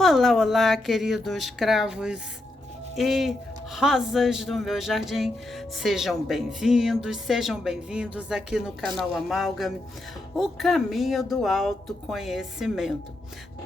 Olá, olá, queridos cravos e rosas do meu jardim. Sejam bem-vindos aqui no canal Amálgame, o caminho do autoconhecimento,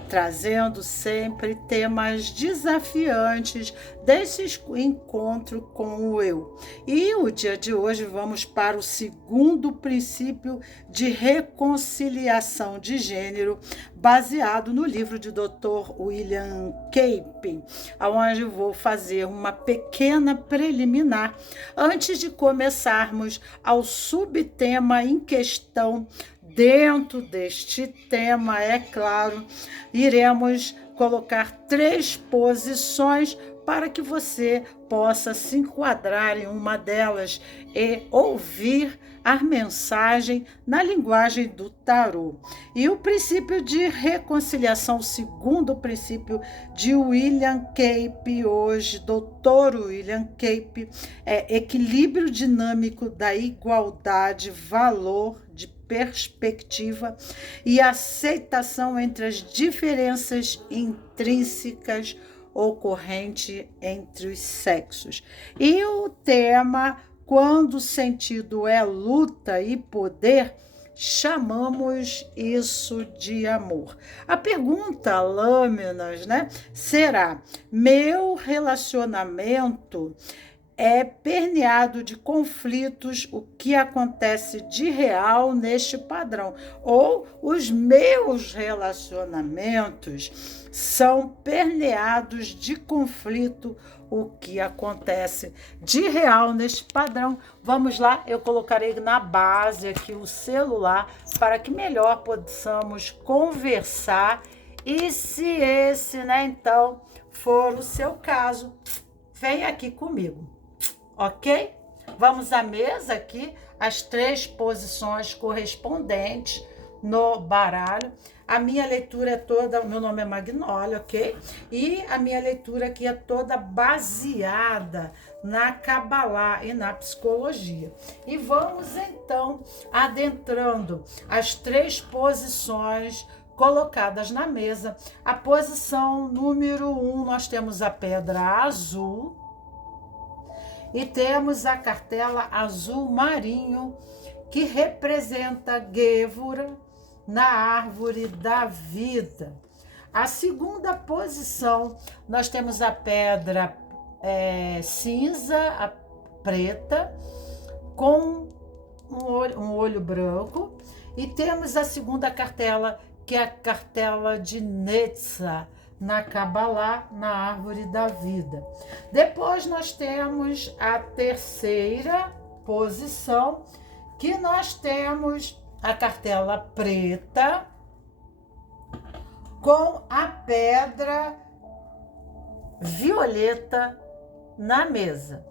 trazendo sempre temas desafiantes desse encontro com o eu. E o dia de hoje vamos para o segundo princípio de reconciliação de gênero, baseado no livro de Dr. William Cape, onde vou fazer uma pequena preliminar antes de começarmos ao subtema em questão. Dentro deste tema, é claro, iremos colocar 3 posições para que você possa se enquadrar em uma delas e ouvir a mensagem na linguagem do tarô. E o princípio de reconciliação, o segundo princípio de William Cape, hoje, Dr. William Cape, é equilíbrio dinâmico da igualdade, valor de perspectiva e aceitação entre as diferenças intrínsecas ocorrente entre os sexos. E o tema, quando o sentido é luta e poder, chamamos isso de amor. A pergunta, lâminas, será: meu relacionamento é permeado de conflitos, o que acontece de real neste padrão? Ou os meus relacionamentos são permeados de conflito, o que acontece de real neste padrão? Vamos lá, eu colocarei na base aqui o celular para que melhor possamos conversar. E se esse, então, for o seu caso, vem aqui comigo. Ok? Vamos à mesa aqui, as 3 posições correspondentes no baralho. A minha leitura é toda, meu nome é Magnólia, ok? E a minha leitura aqui é toda baseada na Cabalá e na psicologia. E vamos então adentrando as 3 posições colocadas na mesa. A posição número 1, nós temos a pedra azul. E temos a cartela azul marinho, que representa Gévora na árvore da vida. A segunda posição, nós temos a pedra cinza, a preta, com um olho branco. E temos a segunda cartela, que é a cartela de Netzah, na Cabalá, na árvore da vida. Depois nós temos a terceira posição, que nós temos a cartela preta com a pedra violeta na mesa.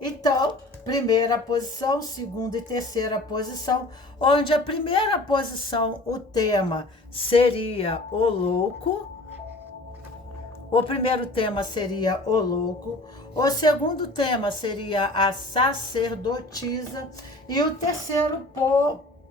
Então, primeira posição, segunda e terceira posição, onde a primeira posição, o tema seria o louco. O primeiro tema seria o louco, o segundo tema seria a sacerdotisa e o terceiro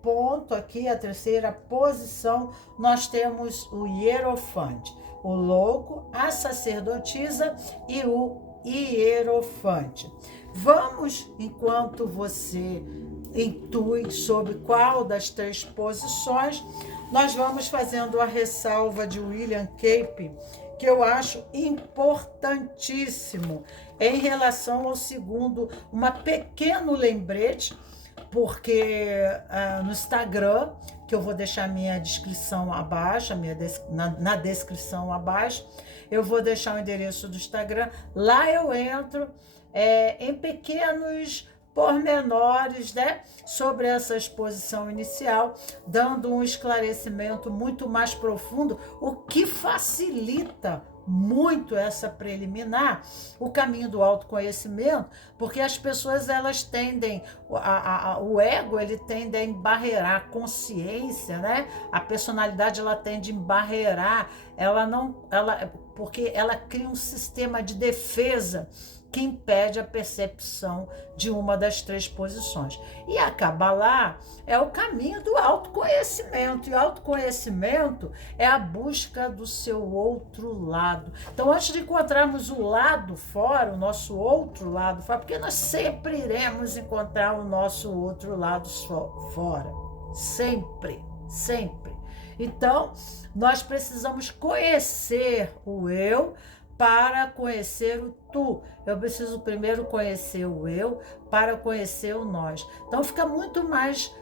ponto aqui, a terceira posição, nós temos o hierofante, o louco, a sacerdotisa e o hierofante. Vamos, enquanto você intui sobre qual das três posições, nós vamos fazendo a ressalva de William Cape, que eu acho importantíssimo em relação ao segundo, uma pequeno lembrete, porque no Instagram, que eu vou deixar minha descrição abaixo, na descrição abaixo, eu vou deixar o endereço do Instagram, lá eu entro em pequenos pormenores, né, sobre essa exposição inicial, dando um esclarecimento muito mais profundo, o que facilita muito essa preliminar, o caminho do autoconhecimento, porque as pessoas elas tendem, o ego ele tende a embarrear a consciência, né? A personalidade ela tende a embarrear, porque ela cria um sistema de defesa que impede a percepção de uma das três posições. E a Kabbalah é o caminho do autoconhecimento, e o autoconhecimento é a busca do seu outro lado. Então, antes de encontrarmos o lado fora, o nosso outro lado fora, porque nós sempre iremos encontrar o nosso outro lado fora, sempre, sempre. Então, nós precisamos conhecer o eu para conhecer o tu. Eu preciso primeiro conhecer o eu para conhecer o nós. Então fica muito mais,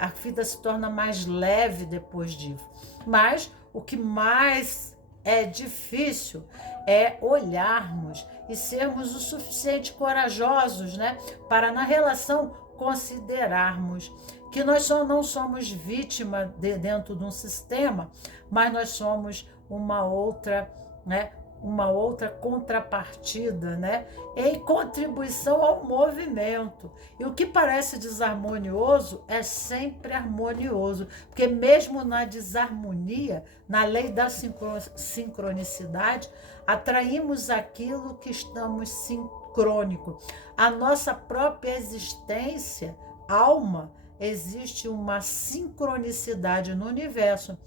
a vida se torna mais leve depois disso. Mas o que mais é difícil é olharmos e sermos o suficiente corajosos, né, para na relação considerarmos que nós não somos vítima dentro de um sistema, mas nós somos uma outra, né, uma outra contrapartida, né, em contribuição ao movimento. E o que parece desarmonioso é sempre harmonioso, porque mesmo na desarmonia, na lei da sincronicidade, atraímos aquilo que estamos sincrônico. A nossa própria existência, alma, existe uma sincronicidade no universo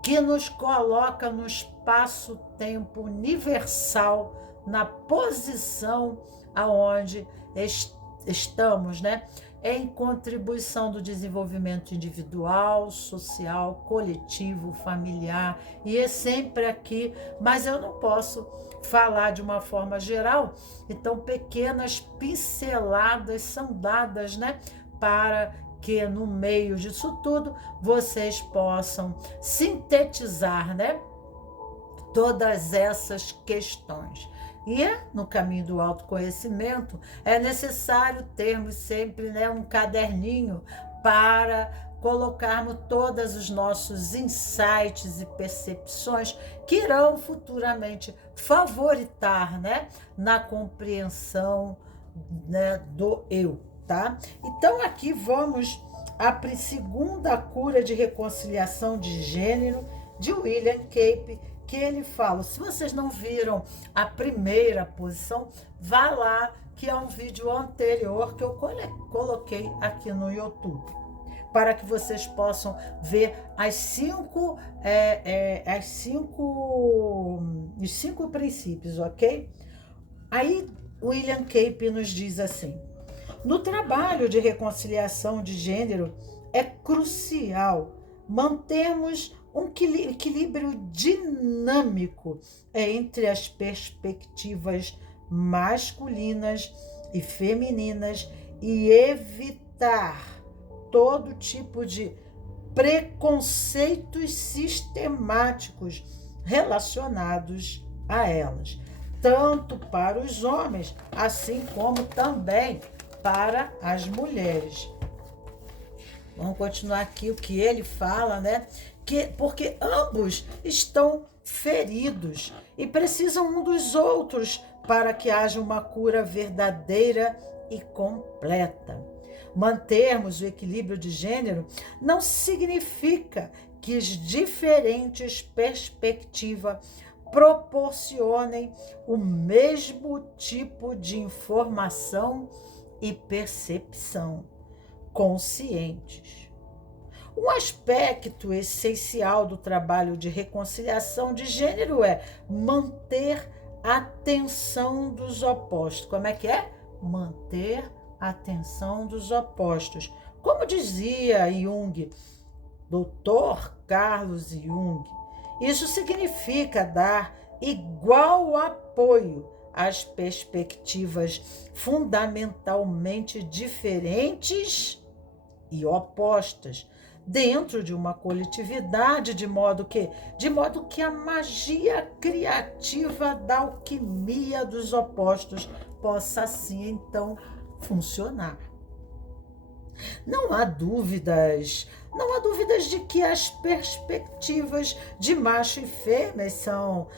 que nos coloca no espaço-tempo universal, na posição aonde estamos, né? Em contribuição do desenvolvimento individual, social, coletivo, familiar, e é sempre aqui, mas eu não posso falar de uma forma geral, então pequenas pinceladas são dadas, né, para que no meio disso tudo vocês possam sintetizar, né, todas essas questões. E no caminho do autoconhecimento é necessário termos sempre, né, um caderninho para colocarmos todos os nossos insights e percepções que irão futuramente favoritar, né, na compreensão, né, do eu. Tá? Então aqui vamos à segunda cura de reconciliação de gênero de William Cape, que ele fala, se vocês não viram a primeira posição, vá lá, que é um vídeo anterior que eu coloquei aqui no YouTube, para que vocês possam ver os cinco princípios, ok? Aí William Cape nos diz assim: no trabalho de reconciliação de gênero, é crucial mantermos um equilíbrio dinâmico entre as perspectivas masculinas e femininas e evitar todo tipo de preconceitos sistemáticos relacionados a elas, tanto para os homens, assim como também para as mulheres. Vamos continuar aqui o que ele fala, né? Porque ambos estão feridos e precisam um dos outros para que haja uma cura verdadeira e completa. Mantermos o equilíbrio de gênero não significa que as diferentes perspectivas proporcionem o mesmo tipo de informação e percepção conscientes. Um aspecto essencial do trabalho de reconciliação de gênero é manter a tensão dos opostos. Como é que é? Manter a tensão dos opostos. Como dizia Jung, Dr. Carlos Jung, isso significa dar igual apoio às perspectivas fundamentalmente diferentes e opostas dentro de uma coletividade, de modo que a magia criativa da alquimia dos opostos possa assim então funcionar. Não há dúvidas de que as perspectivas de macho e fêmea são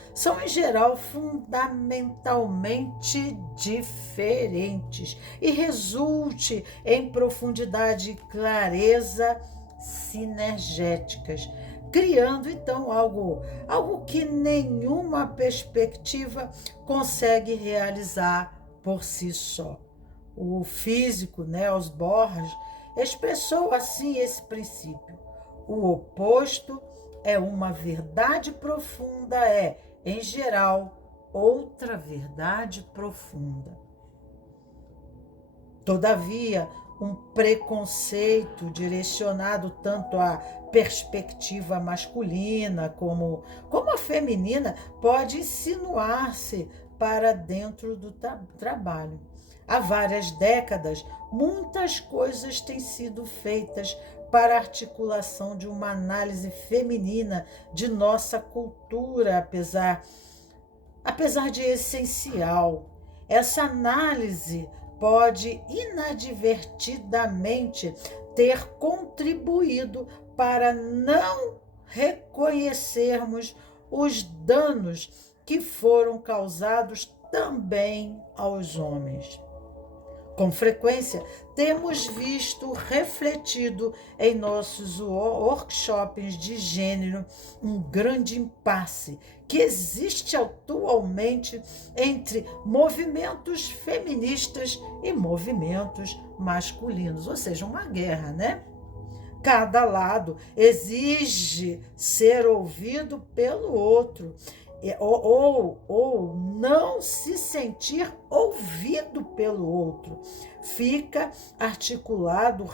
em geral fundamentalmente diferentes e resulte em profundidade e clareza sinergéticas, criando então algo que nenhuma perspectiva consegue realizar por si só. O físico Niels Bohr expressou assim esse princípio: o oposto é uma verdade profunda, em geral, outra verdade profunda. Todavia, um preconceito direcionado tanto à perspectiva masculina como a feminina pode insinuar-se para dentro do trabalho. Há várias décadas, muitas coisas têm sido feitas para a articulação de uma análise feminina de nossa cultura, apesar de essencial. Essa análise pode inadvertidamente ter contribuído para não reconhecermos os danos que foram causados também aos homens. Com frequência, temos visto refletido em nossos workshops de gênero um grande impasse que existe atualmente entre movimentos feministas e movimentos masculinos, ou seja, uma guerra, né? Cada lado exige ser ouvido pelo outro, ou não se sentir ouvido pelo outro. Fica articulado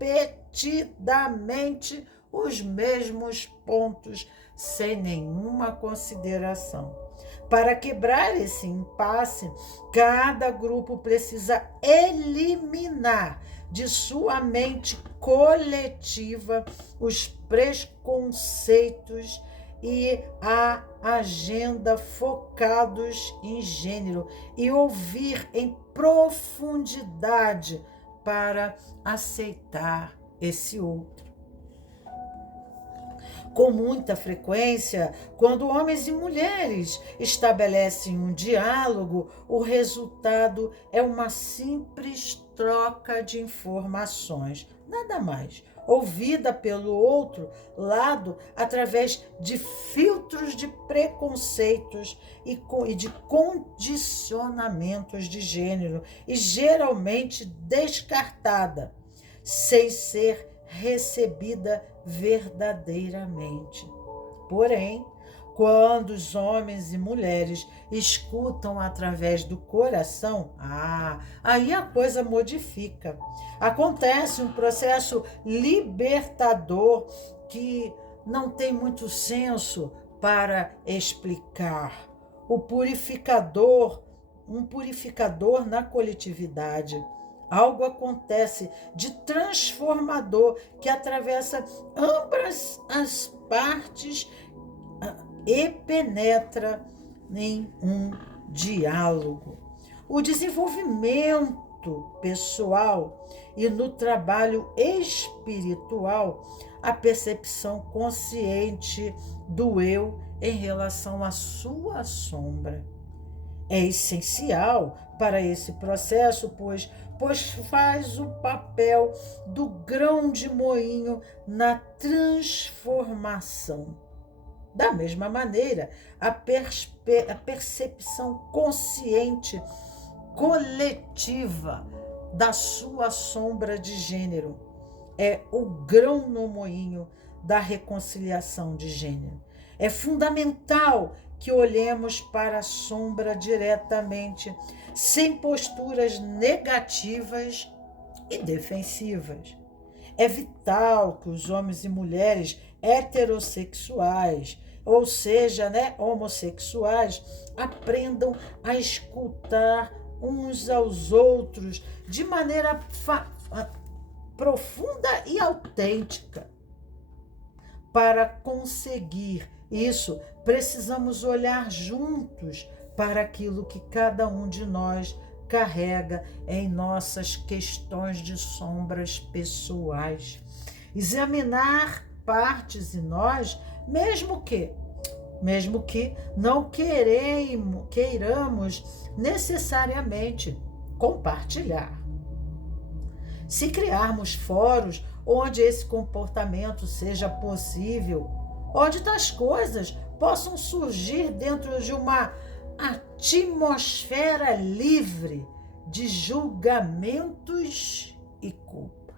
repetidamente os mesmos pontos, sem nenhuma consideração. Para quebrar esse impasse, cada grupo precisa eliminar de sua mente coletiva os preconceitos e a agenda focados em gênero e ouvir em profundidade para aceitar esse outro. Com muita frequência, quando homens e mulheres estabelecem um diálogo, o resultado é uma simples troca de informações, nada mais, ouvida pelo outro lado através de filtros de preconceitos e de condicionamentos de gênero, e geralmente descartada, sem ser recebida verdadeiramente. Porém, quando os homens e mulheres escutam através do coração, aí a coisa modifica. Acontece um processo libertador que não tem muito senso para explicar. Um purificador na coletividade. Algo acontece de transformador que atravessa ambas as partes e penetra em um diálogo. O desenvolvimento pessoal e no trabalho espiritual, a percepção consciente do eu em relação à sua sombra. É essencial para esse processo, pois faz o papel do grão de moinho na transformação. Da mesma maneira, a percepção consciente coletiva da sua sombra de gênero é o grão no moinho da reconciliação de gênero. É fundamental que olhemos para a sombra diretamente, sem posturas negativas e defensivas. É vital que os homens e mulheres heterossexuais, ou seja, homossexuais, aprendam a escutar uns aos outros de maneira profunda e autêntica. Para conseguir isso, precisamos olhar juntos para aquilo que cada um de nós carrega em nossas questões de sombras pessoais. Examinar partes em nós, mesmo que não queiramos necessariamente compartilhar. Se criarmos fóruns onde esse comportamento seja possível, onde tais coisas possam surgir dentro de uma atmosfera livre de julgamentos e culpa.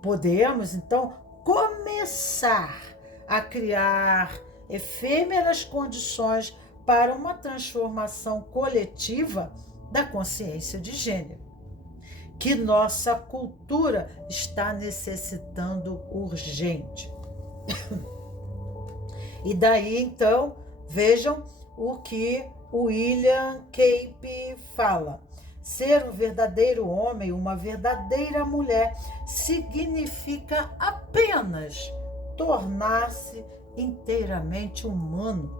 Podemos, então, começar a criar efêmeras condições para uma transformação coletiva da consciência de gênero, que nossa cultura está necessitando urgente. E daí, então, vejam o que o William Cape fala. Ser um verdadeiro homem, uma verdadeira mulher, significa apenas tornar-se inteiramente humano.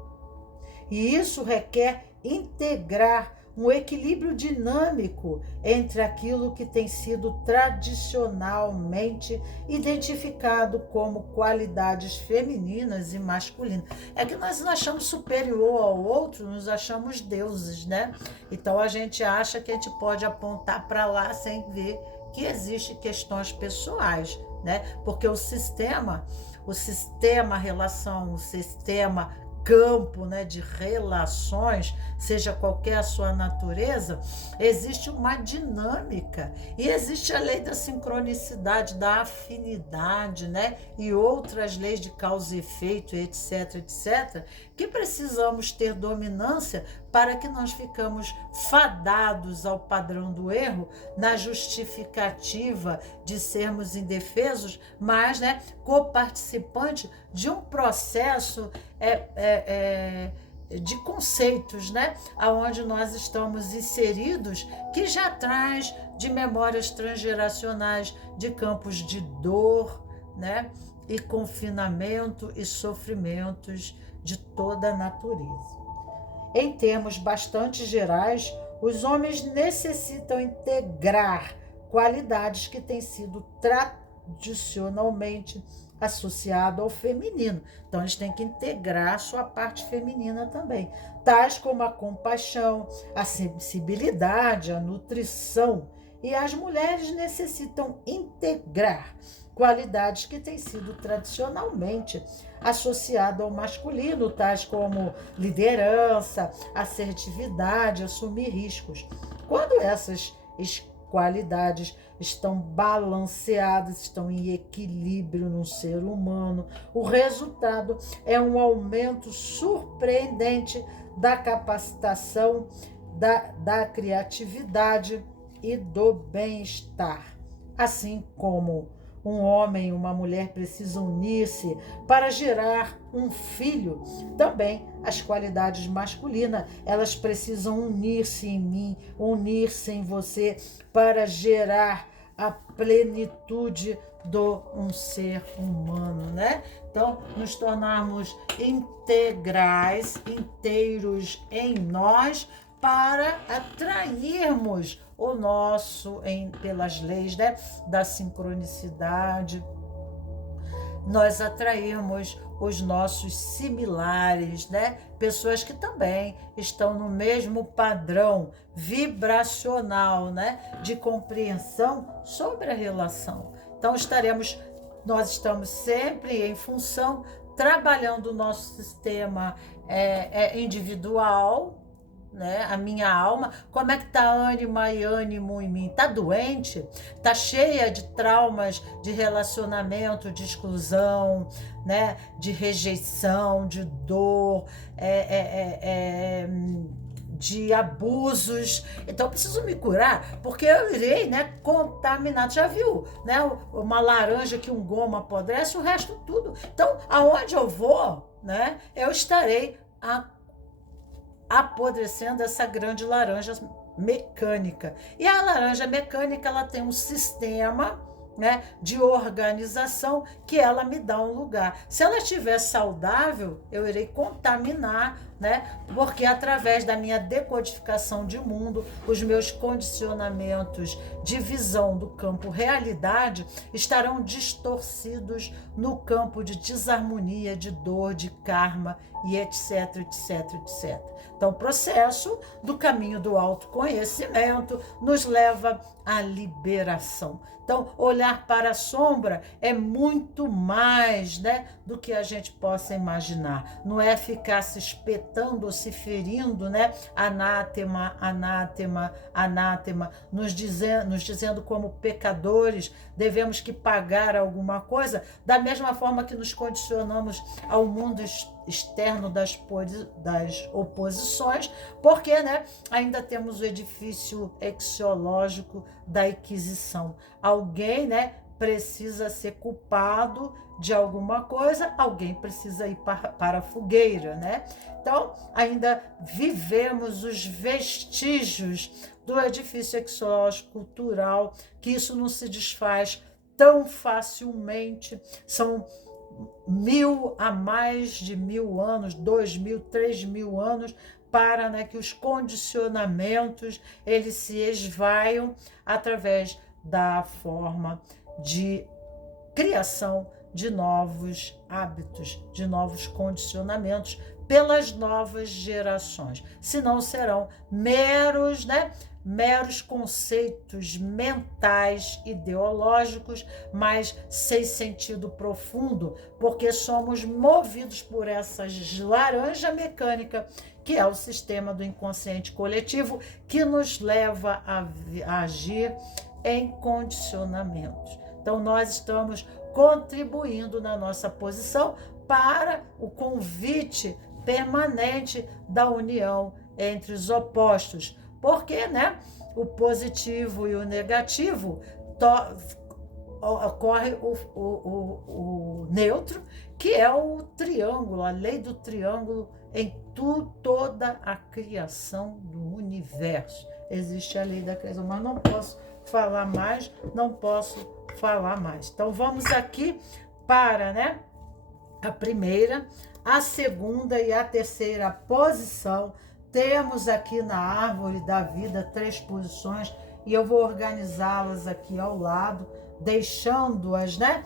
E isso requer integrar um equilíbrio dinâmico entre aquilo que tem sido tradicionalmente identificado como qualidades femininas e masculinas. É que nós nos achamos superior ao outro, nos achamos deuses, né? Então a gente acha que a gente pode apontar para lá sem ver que existem questões pessoais, né? Porque o sistema campo, né, de relações, seja qualquer a sua natureza, existe uma dinâmica e existe a lei da sincronicidade, da afinidade, né, e outras leis de causa e efeito, etc, etc, que precisamos ter dominância para que nós ficamos fadados ao padrão do erro na justificativa de sermos indefesos, mas, né, coparticipante de um processo de conceitos, né, aonde nós estamos inseridos, que já traz de memórias transgeracionais, de campos de dor, né, e confinamento e sofrimentos de toda a natureza. Em termos bastante gerais, os homens necessitam integrar qualidades que têm sido tradicionalmente associadas ao feminino. Então, eles têm que integrar a sua parte feminina também, tais como a compaixão, a sensibilidade, a nutrição. E as mulheres necessitam integrar qualidades que têm sido tradicionalmente associadas ao masculino, tais como liderança, assertividade, assumir riscos. Quando essas qualidades estão balanceadas, estão em equilíbrio no ser humano, o resultado é um aumento surpreendente da capacitação, da criatividade e do bem-estar. Assim como um homem e uma mulher precisam unir-se para gerar um filho, também as qualidades masculinas, elas precisam unir-se em mim, unir-se em você, para gerar a plenitude do um ser humano, né? Então, nos tornarmos integrais, inteiros em nós, para atrairmos o nosso, pelas leis, né, da sincronicidade, nós atrairmos os nossos similares, né? Pessoas que também estão no mesmo padrão vibracional, né? De compreensão sobre a relação. Então nós estamos sempre em função, trabalhando o nosso sistema individual, né, a minha alma, como é que tá ânima e ânimo em mim? Tá doente? Tá cheia de traumas de relacionamento, de exclusão, né, de rejeição, de dor, de abusos. Então eu preciso me curar, porque eu irei, né, contaminado. Já viu, né, uma laranja que um goma apodrece, o resto tudo. Então, aonde eu vou, né, eu estarei apodrecendo essa grande laranja mecânica. E a laranja mecânica, ela tem um sistema, né, de organização que ela me dá um lugar. Se ela estiver saudável, eu irei contaminar, né, porque através da minha decodificação de mundo, os meus condicionamentos de visão do campo realidade estarão distorcidos no campo de desarmonia, de dor, de karma e etc, etc, etc. Então, o processo do caminho do autoconhecimento nos leva à liberação. Então, olhar para a sombra é muito mais, né, do que a gente possa imaginar. Não é ficar se espetando ou se ferindo, né? Anátema, anátema, anátema, nos dizendo como pecadores devemos que pagar alguma coisa, da mesma forma que nos condicionamos ao mundo externo das oposições, porque, né, ainda temos o edifício axiológico da Inquisição. Alguém, né, precisa ser culpado de alguma coisa, alguém precisa ir para a fogueira, né? Então, ainda vivemos os vestígios do edifício axiológico cultural, que isso não se desfaz tão facilmente. São mais de 1000 anos, 2000, 3000 anos, para, né, que os condicionamentos eles se esvaiam através da forma de criação de novos hábitos, de novos condicionamentos pelas novas gerações. Senão serão meros, né, meros conceitos mentais, ideológicos, mas sem sentido profundo, porque somos movidos por essa laranja mecânica, que é o sistema do inconsciente coletivo, que nos leva a agir em condicionamentos. Então, nós estamos contribuindo na nossa posição para o convite permanente da união entre os opostos, porque, né, o positivo e o negativo ocorre o neutro, que é o triângulo, a lei do triângulo em toda a criação do universo. Existe a lei da criação, mas não posso falar mais, não posso falar mais. Então vamos aqui para, né, a primeira, a segunda e a terceira posição. Temos aqui na árvore da vida 3 posições e eu vou organizá-las aqui ao lado, deixando-as, né,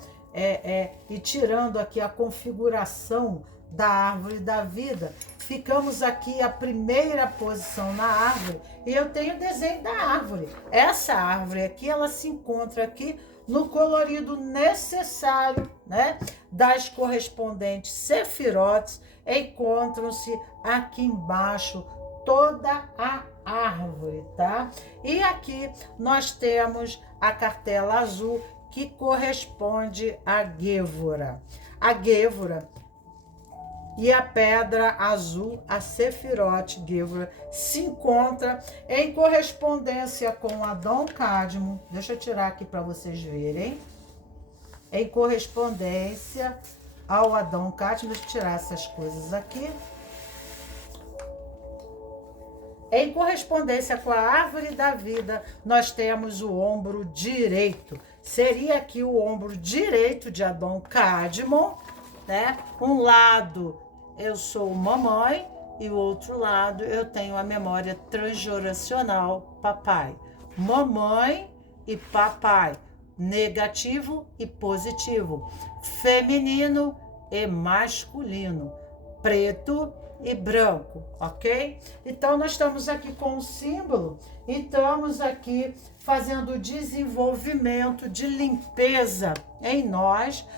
e tirando aqui a configuração da árvore da vida. Ficamos aqui a primeira posição na árvore e eu tenho o desenho da árvore. Essa árvore aqui, ela se encontra aqui no colorido necessário, né, das correspondentes sefirotes. Encontram-se aqui embaixo toda a árvore, tá? E aqui nós temos a cartela azul, que corresponde à Gévora. A Gévora e a pedra azul, a Sefirote Gévora, se encontra em correspondência com Adão Cadmo. Deixa eu tirar aqui para vocês verem. Em correspondência ao Adão Cadmo, deixa eu tirar essas coisas aqui. Em correspondência com a árvore da vida, nós temos o ombro direito. Seria aqui o ombro direito de Adão Cadmo, né? Um lado eu sou mamãe e o outro lado eu tenho a memória transgeracional papai. Mamãe e papai, negativo e positivo, feminino e masculino, preto e branco, ok? Então, nós estamos aqui com o símbolo e estamos aqui fazendo o desenvolvimento de limpeza em nós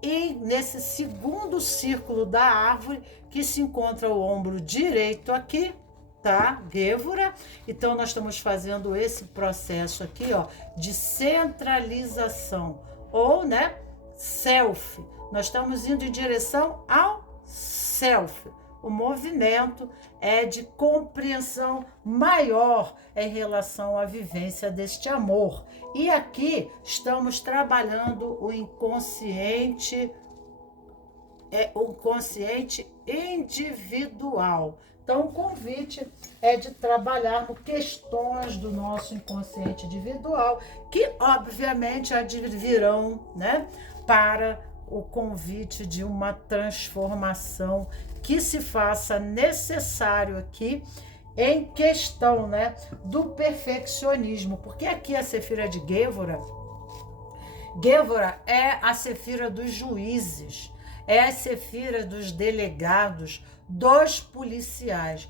e nesse segundo círculo da árvore, que se encontra o ombro direito aqui, tá? Gévora. Então, nós estamos fazendo esse processo aqui, ó, de centralização, ou, né, self. Nós estamos indo em direção ao self. O movimento é de compreensão maior em relação à vivência deste amor. E aqui estamos trabalhando o inconsciente, o consciente individual. Então, o convite é de trabalharmos questões do nosso inconsciente individual, que obviamente advirão, né, para o convite de uma transformação que se faça necessário aqui em questão, né, do perfeccionismo, porque aqui a Sefira de Gévora é a Sefira dos juízes, é a Sefira dos delegados, dos policiais,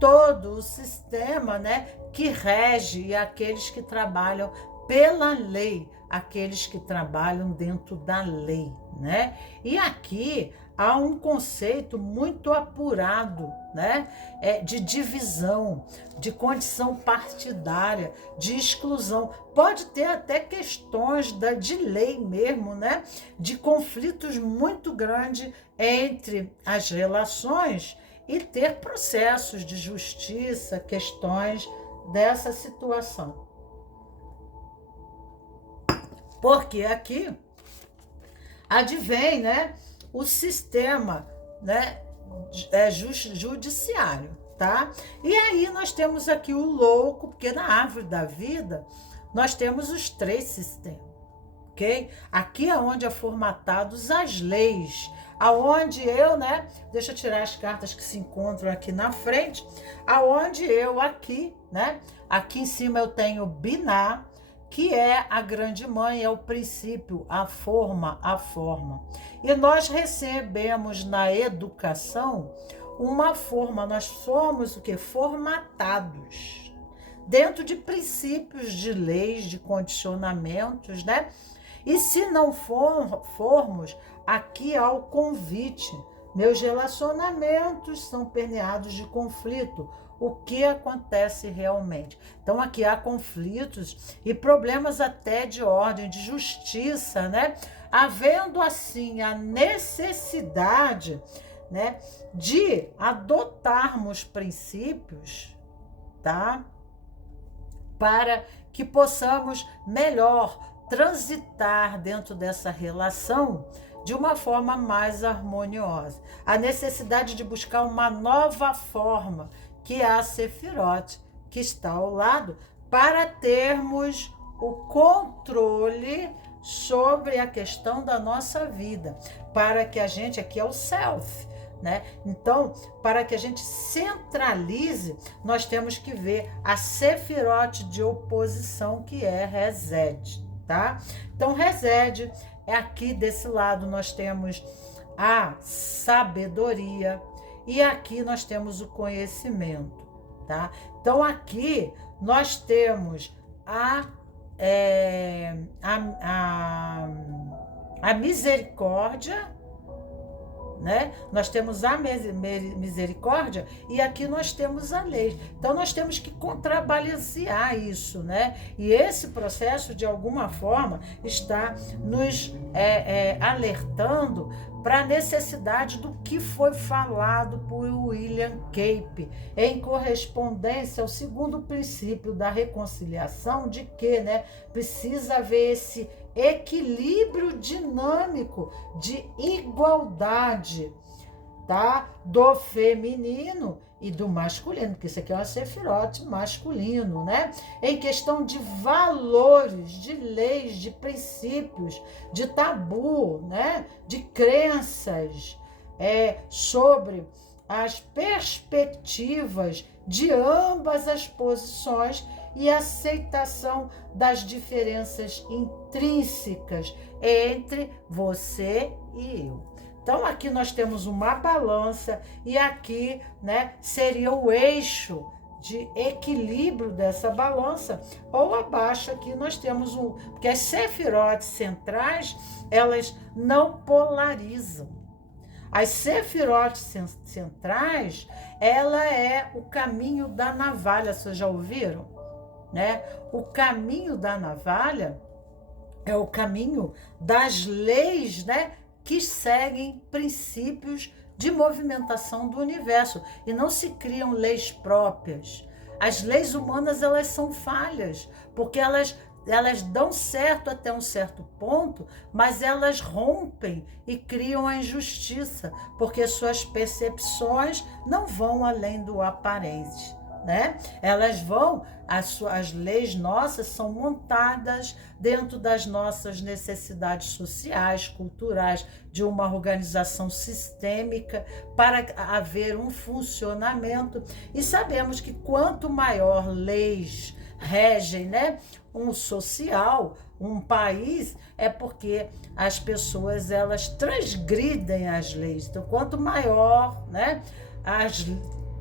todo o sistema, né, que rege aqueles que trabalham pela lei, aqueles que trabalham dentro da lei, né? E aqui há um conceito muito apurado, né, de divisão, de condição partidária, de exclusão. Pode ter até questões de lei mesmo, né, de conflitos muito grandes entre as relações e ter processos de justiça, questões dessa situação. Porque aqui advém, né, o sistema, né, judiciário, tá? E aí nós temos aqui o louco, porque na árvore da vida nós temos os 3 sistemas, ok? Aqui é onde é formatados as leis, aonde eu, né, deixa eu tirar as cartas que se encontram aqui na frente, aonde eu aqui, né, aqui em cima eu tenho Biná, que é a grande mãe, é o princípio, a forma. E nós recebemos na educação uma forma, nós somos o quê? Formatados dentro de princípios, de leis, de condicionamentos, né? E se não formos, aqui há o convite. Meus relacionamentos são permeados de conflito. O que acontece realmente? Então, aqui há conflitos e problemas até de ordem, de justiça, né? Havendo, assim, a necessidade, né, de adotarmos princípios, tá? Para que possamos melhor transitar dentro dessa relação de uma forma mais harmoniosa. A necessidade de buscar uma nova forma, que é a Sefirot, que está ao lado, para termos o controle sobre a questão da nossa vida, para que a gente, aqui é o self, né? Então, para que a gente centralize, nós temos que ver a Sefirot de oposição, que é Resed, tá? Então, Resed é aqui desse lado, nós temos a sabedoria e aqui nós temos o conhecimento, tá? Então, aqui nós temos a misericórdia, né? Nós temos a misericórdia e aqui nós temos a lei. Então, nós temos que contrabalancear isso, né? E esse processo, de alguma forma, está nos alertando para a necessidade do que foi falado por William Cape, em correspondência ao segundo princípio da reconciliação, de que, né, precisa haver esse equilíbrio dinâmico de igualdade, tá? Do feminino e do masculino, porque isso aqui é uma sefirote masculino, né? Em questão de valores, de leis, de princípios, de tabu, né? De crenças, sobre as perspectivas de ambas as posições e aceitação das diferenças intrínsecas entre você e eu. Então, aqui nós temos uma balança e aqui, né, seria o eixo de equilíbrio dessa balança, ou abaixo aqui nós temos porque as sefirotes centrais, elas não polarizam. As sefirot centrais, ela é o caminho da navalha, vocês já ouviram? Né? O caminho da navalha é o caminho das leis, né, que seguem princípios de movimentação do universo e não se criam leis próprias. As leis humanas, elas são falhas, porque elas dão certo até um certo ponto, mas elas rompem e criam a injustiça, porque suas percepções não vão além do aparente, né? Elas vão, as leis nossas são montadas dentro das nossas necessidades sociais, culturais, de uma organização sistêmica para haver um funcionamento. E sabemos que quanto maior leis regem, né, um social, um país, é porque as pessoas, elas transgridem as leis. Então, quanto maior, né,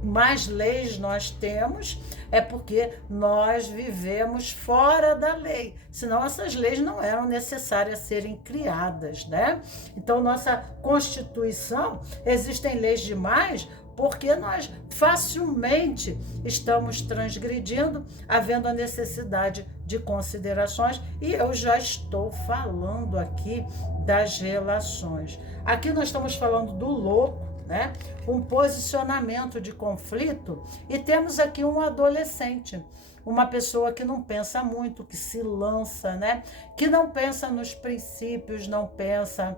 mais leis nós temos, é porque nós vivemos fora da lei. Senão essas leis não eram necessárias serem criadas, né? Então, nossa Constituição, existem leis demais porque nós facilmente estamos transgredindo, havendo a necessidade de considerações, e eu já estou falando aqui das relações. Aqui nós estamos falando do louco, né? Um posicionamento de conflito, e temos aqui um adolescente, uma pessoa que não pensa muito, que se lança, né? Que não pensa nos princípios, não pensa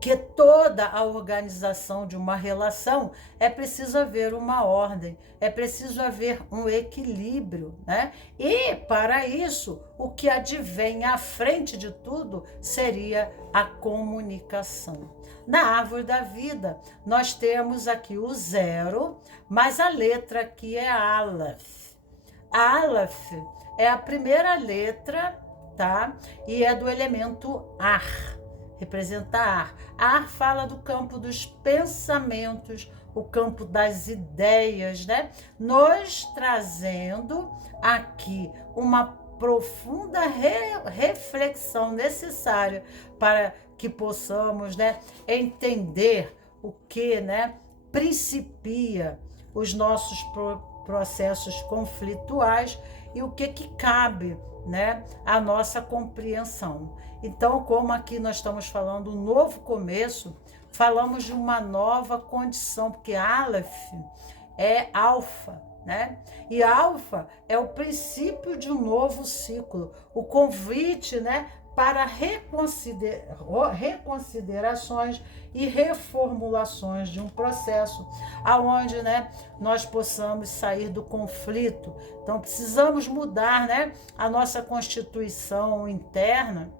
que toda a organização de uma relação é preciso haver uma ordem, é preciso haver um equilíbrio, né? E para isso, o que advém à frente de tudo seria a comunicação. Na árvore da vida, nós temos aqui o 0, mas a letra aqui é Aleph. Aleph é a primeira letra, tá? E é do elemento ar. Representa ar. Ar fala do campo dos pensamentos, o campo das ideias, né? Nos trazendo aqui uma profunda reflexão necessária para que possamos, né, entender o que, né, principia os nossos processos conflituais e o que cabe, né, à nossa compreensão. Então, como aqui nós estamos falando um novo começo, falamos de uma nova condição, porque Aleph é alfa, né? E alfa é o princípio de um novo ciclo, o convite, né, para reconsiderações e reformulações de um processo, aonde, né, nós possamos sair do conflito. Então, precisamos mudar, né, a nossa constituição interna,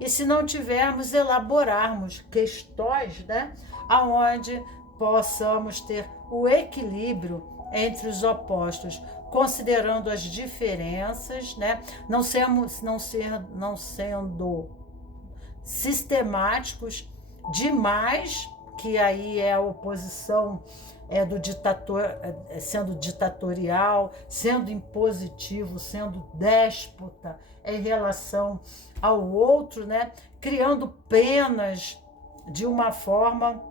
e se não tivermos, elaborarmos questões, né, aonde possamos ter o equilíbrio entre os opostos, considerando as diferenças, né, não sendo sistemáticos demais, que aí é a oposição do ditador, sendo ditatorial, sendo impositivo, sendo déspota em relação ao outro, né? Criando penas de uma forma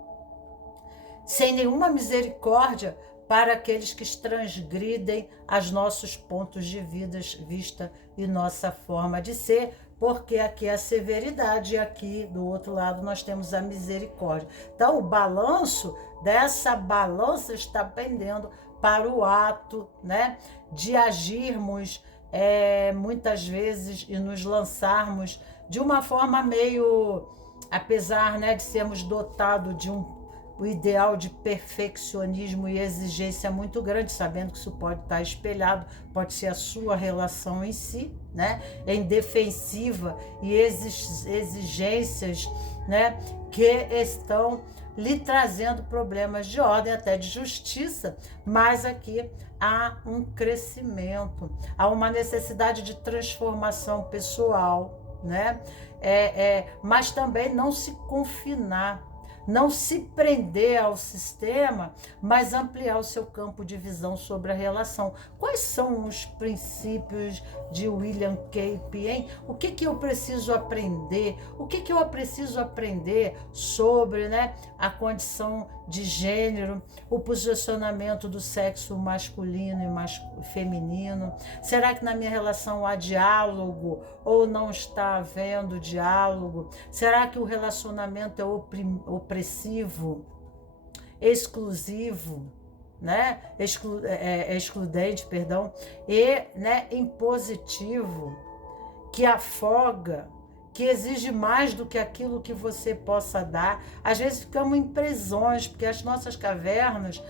sem nenhuma misericórdia para aqueles que transgridem os nossos pontos de vista e nossa forma de ser, porque aqui é a severidade e aqui do outro lado nós temos a misericórdia. Então o balanço dessa balança está pendendo para o ato, né, de agirmos muitas vezes e nos lançarmos de uma forma meio, apesar, né, de sermos dotados de o ideal de perfeccionismo e exigência muito grande, sabendo que isso pode estar espelhado, pode ser a sua relação em si, né, em defensiva e exigências, né, que estão lhe trazendo problemas de ordem, até de justiça, mas aqui há um crescimento, há uma necessidade de transformação pessoal, né, mas também não se confinar. não se prender ao sistema, mas ampliar o seu campo de visão sobre a relação. Quais são os princípios de William Cape, hein? O que eu preciso aprender? O que eu preciso aprender sobre, né, a condição de gênero, o posicionamento do sexo masculino e feminino? Será que na minha relação há diálogo ou não está havendo diálogo? Será que o relacionamento é opressivo, exclusivo, né? Excludente, perdão, e, né, impositivo, que afoga, que exige mais do que aquilo que você possa dar? Às vezes ficamos em prisões, porque as nossas cavernas,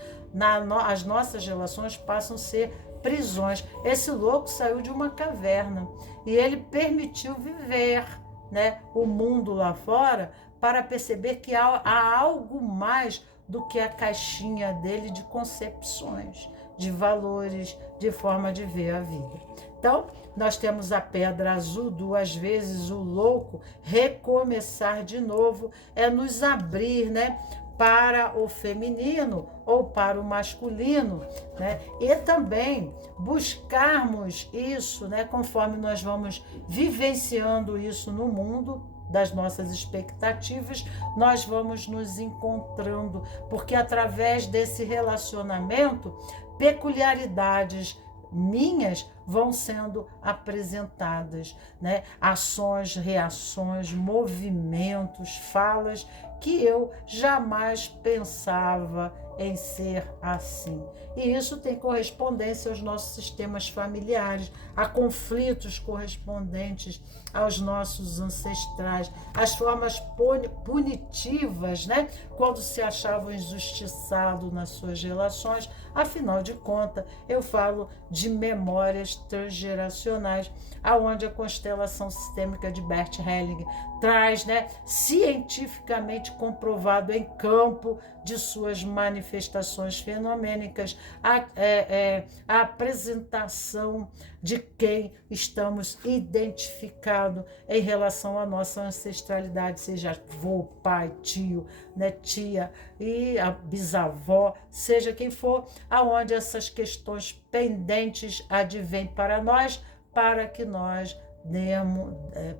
as nossas relações passam a ser prisões. Esse louco saiu de uma caverna e ele permitiu viver, né, o mundo lá fora, para perceber que há algo mais do que a caixinha dele de concepções, de valores, de forma de ver a vida. Então, nós temos a pedra azul, 2 vezes o louco. Recomeçar de novo é nos abrir, né, para o feminino ou para o masculino, né? E também buscarmos isso, né, conforme nós vamos vivenciando isso no mundo, das nossas expectativas, nós vamos nos encontrando, porque através desse relacionamento, peculiaridades minhas vão sendo apresentadas, né? Ações, reações, movimentos, falas que eu jamais pensava em ser assim. E isso tem correspondência aos nossos sistemas familiares, a conflitos correspondentes aos nossos ancestrais, as formas punitivas, né? Quando se achavam injustiçados nas suas relações. Afinal de contas, eu falo de memórias transgeracionais, aonde a constelação sistêmica de Bert Hellinger traz, né, cientificamente comprovado em campo de suas manifestações fenomênicas, a apresentação de quem estamos identificados em relação à nossa ancestralidade, seja avô, pai, tio, né, tia e a bisavó, seja quem for, aonde essas questões pendentes advêm para nós, para que nós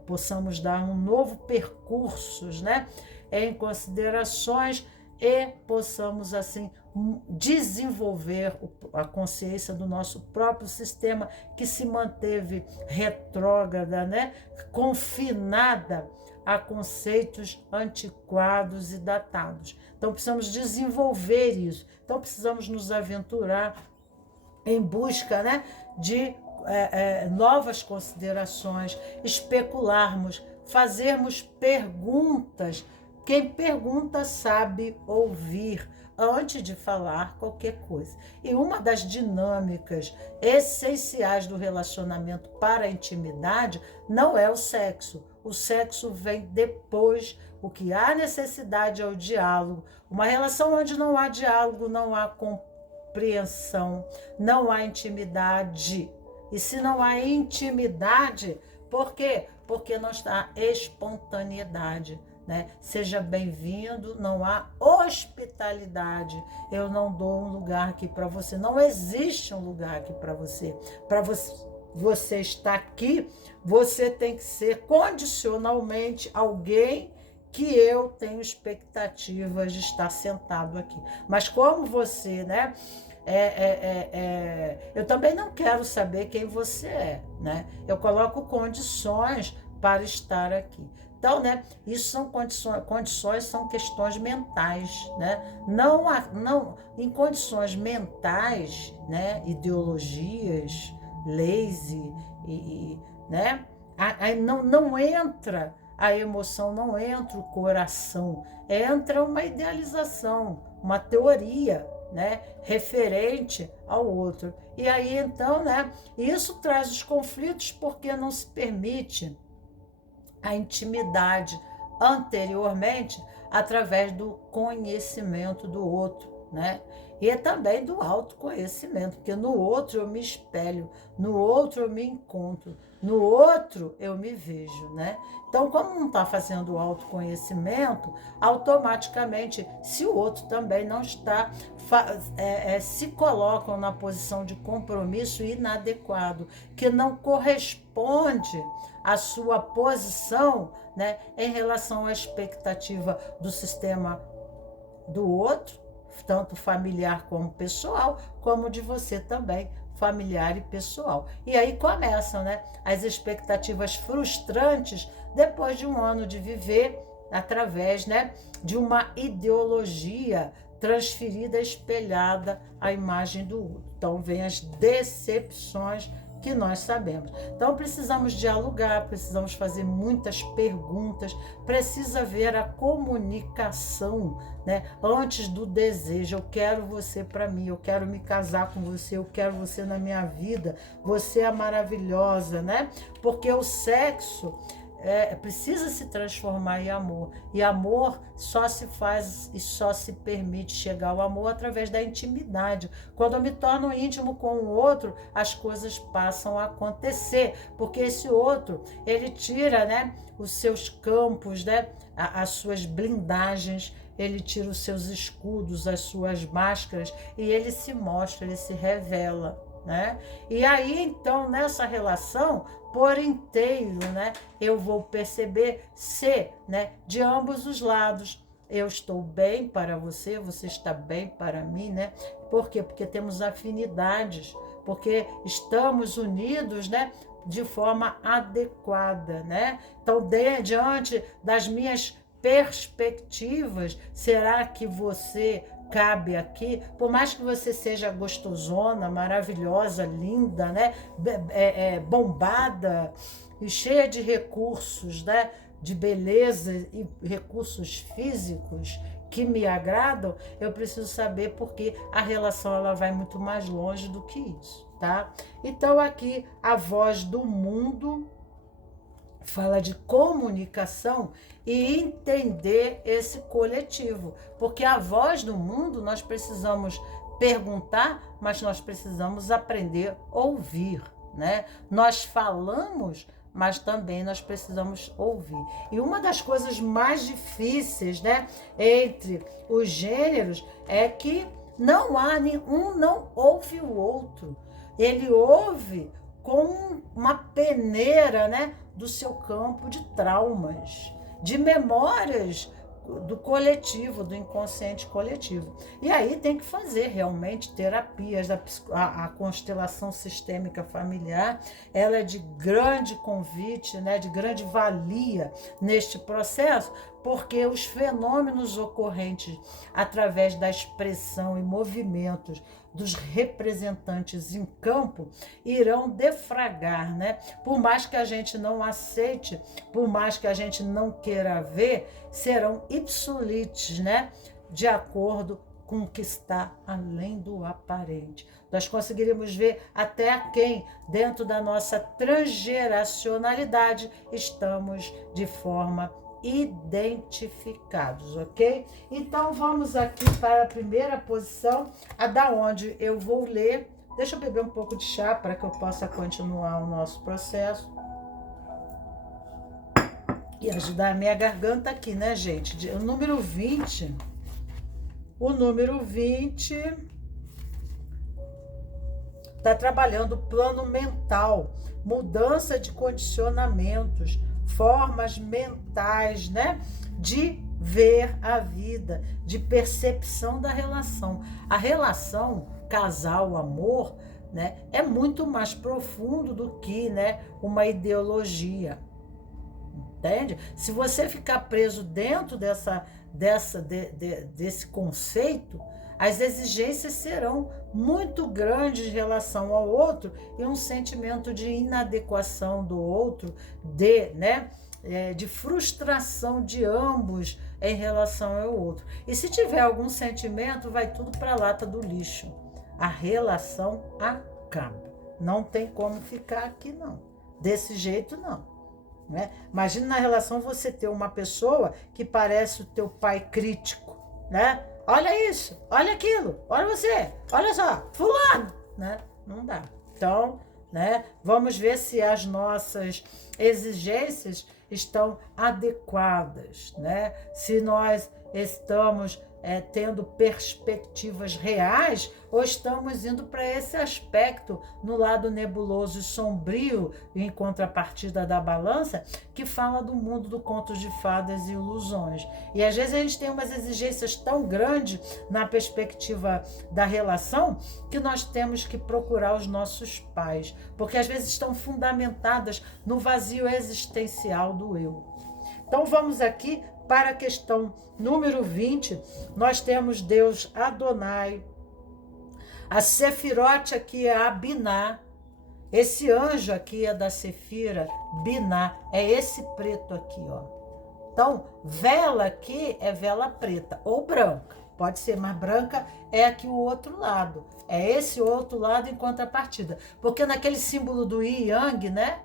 possamos dar um novo percurso, né, em considerações, e possamos assim desenvolver a consciência do nosso próprio sistema, que se manteve retrógrada, né, confinada a conceitos antiquados e datados. Então precisamos desenvolver isso. Então precisamos nos aventurar em busca, né, de novas considerações, especularmos, fazermos perguntas. Quem pergunta sabe ouvir antes de falar qualquer coisa. E uma das dinâmicas essenciais do relacionamento para a intimidade não é o sexo. O sexo vem depois. O que há necessidade é o diálogo. Uma relação onde não há diálogo, não há compreensão, não há intimidade. E se não há intimidade, por quê? Porque não está espontaneidade, né? Seja bem-vindo, não há hospitalidade. Eu não dou um lugar aqui para você. Não existe um lugar aqui para você. Para você estar aqui, você tem que ser condicionalmente alguém que eu tenho expectativas de estar sentado aqui. Mas como você, né? Eu também não quero saber quem você é, né? Eu coloco condições para estar aqui. Então, né, isso são condições são questões mentais, né? Não, em condições mentais, né, ideologias, leis né, aí não entra a emoção, não entra o coração, entra uma idealização, uma teoria, né, referente ao outro. E aí, então, né, isso traz os conflitos porque não se permite a intimidade anteriormente através do conhecimento do outro, né? E é também do autoconhecimento, porque no outro eu me espelho, no outro eu me encontro, no outro eu me vejo, né? Então, como não está fazendo o autoconhecimento, automaticamente, se o outro também não está, se colocam na posição de compromisso inadequado, que não corresponde à sua posição, né, em relação à expectativa do sistema do outro, tanto familiar como pessoal, como de você também, familiar e pessoal. E aí começam, né, as expectativas frustrantes depois de um ano de viver através, né, de uma ideologia transferida, espelhada à imagem do outro. Então vem as decepções que nós sabemos. Então precisamos dialogar, precisamos fazer muitas perguntas, precisa ver a comunicação, né? Antes do desejo, eu quero você para mim, eu quero me casar com você, eu quero você na minha vida, você é maravilhosa, né? Porque o sexo precisa se transformar em amor. E amor só se faz e só se permite chegar ao amor através da intimidade. Quando eu me torno íntimo com o outro, as coisas passam a acontecer, porque esse outro, ele tira, né, os seus campos, né, as suas blindagens, ele tira os seus escudos, as suas máscaras, e ele se mostra, ele se revela, né? E aí, então, nessa relação, por inteiro, né, eu vou perceber se, né, de ambos os lados, eu estou bem para você, você está bem para mim, né? Por quê? Porque temos afinidades, porque estamos unidos, né, de forma adequada, né? Então, diante das minhas perspectivas, será que você cabe aqui? Por mais que você seja gostosona, maravilhosa, linda, né? Bombada e cheia de recursos, né? De beleza e recursos físicos que me agradam, eu preciso saber porque a relação ela vai muito mais longe do que isso, tá? Então aqui a voz do mundo fala de comunicação e entender esse coletivo, porque a voz do mundo nós precisamos perguntar, mas nós precisamos aprender a ouvir, né? Nós falamos, mas também nós precisamos ouvir. E uma das coisas mais difíceis, né, entre os gêneros é que não há nenhum, não ouve o outro. Ele ouve com uma peneira, né, do seu campo de traumas, de memórias do coletivo, do inconsciente coletivo. E aí tem que fazer realmente terapias. A constelação sistêmica familiar, ela é de grande convite, né, de grande valia neste processo, porque os fenômenos ocorrentes através da expressão e movimentos dos representantes em campo irão defragar, né? Por mais que a gente não aceite, por mais que a gente não queira ver, serão ipsulites, né? De acordo com o que está além do aparente. Nós conseguiríamos ver até a quem, dentro da nossa transgeracionalidade, estamos de forma identificados, ok? Então vamos aqui para a primeira posição, a da onde eu vou ler. Deixa eu beber um pouco de chá para que eu possa continuar o nosso processo e ajudar a minha garganta aqui, né, gente? O número 20 está trabalhando o plano mental, mudança de condicionamentos, formas mentais, né, de ver a vida, de percepção da relação. A relação casal-amor, né, é muito mais profundo do que, né, uma ideologia. Entende? Se você ficar preso dentro desse conceito, as exigências serão muito grandes em relação ao outro e um sentimento de inadequação do outro, de frustração de ambos em relação ao outro. E se tiver algum sentimento, vai tudo para a lata do lixo. A relação acaba. Não tem como ficar aqui, não. Desse jeito, não. Né? Imagina na relação você ter uma pessoa que parece o teu pai crítico, né? olha isso, olha aquilo, olha você, olha só, fulano, né? Não dá. Então, né, vamos ver se as nossas exigências estão adequadas, né? Se nós estamos tendo perspectivas reais ou estamos indo para esse aspecto no lado nebuloso e sombrio, em contrapartida da balança, que fala do mundo do conto de fadas e ilusões. E às vezes a gente tem umas exigências tão grandes na perspectiva da relação que nós temos que procurar os nossos pais, porque às vezes estão fundamentadas no vazio existencial do eu. Então vamos aqui para a questão número 20. Nós temos Deus Adonai, a Sefirote aqui é a Biná, esse anjo aqui é da Sefira, Biná, é esse preto aqui, ó. Então, vela aqui é vela preta ou branca, pode ser, mas branca é aqui o outro lado, é esse outro lado em contrapartida, porque naquele símbolo do Yin Yang, né,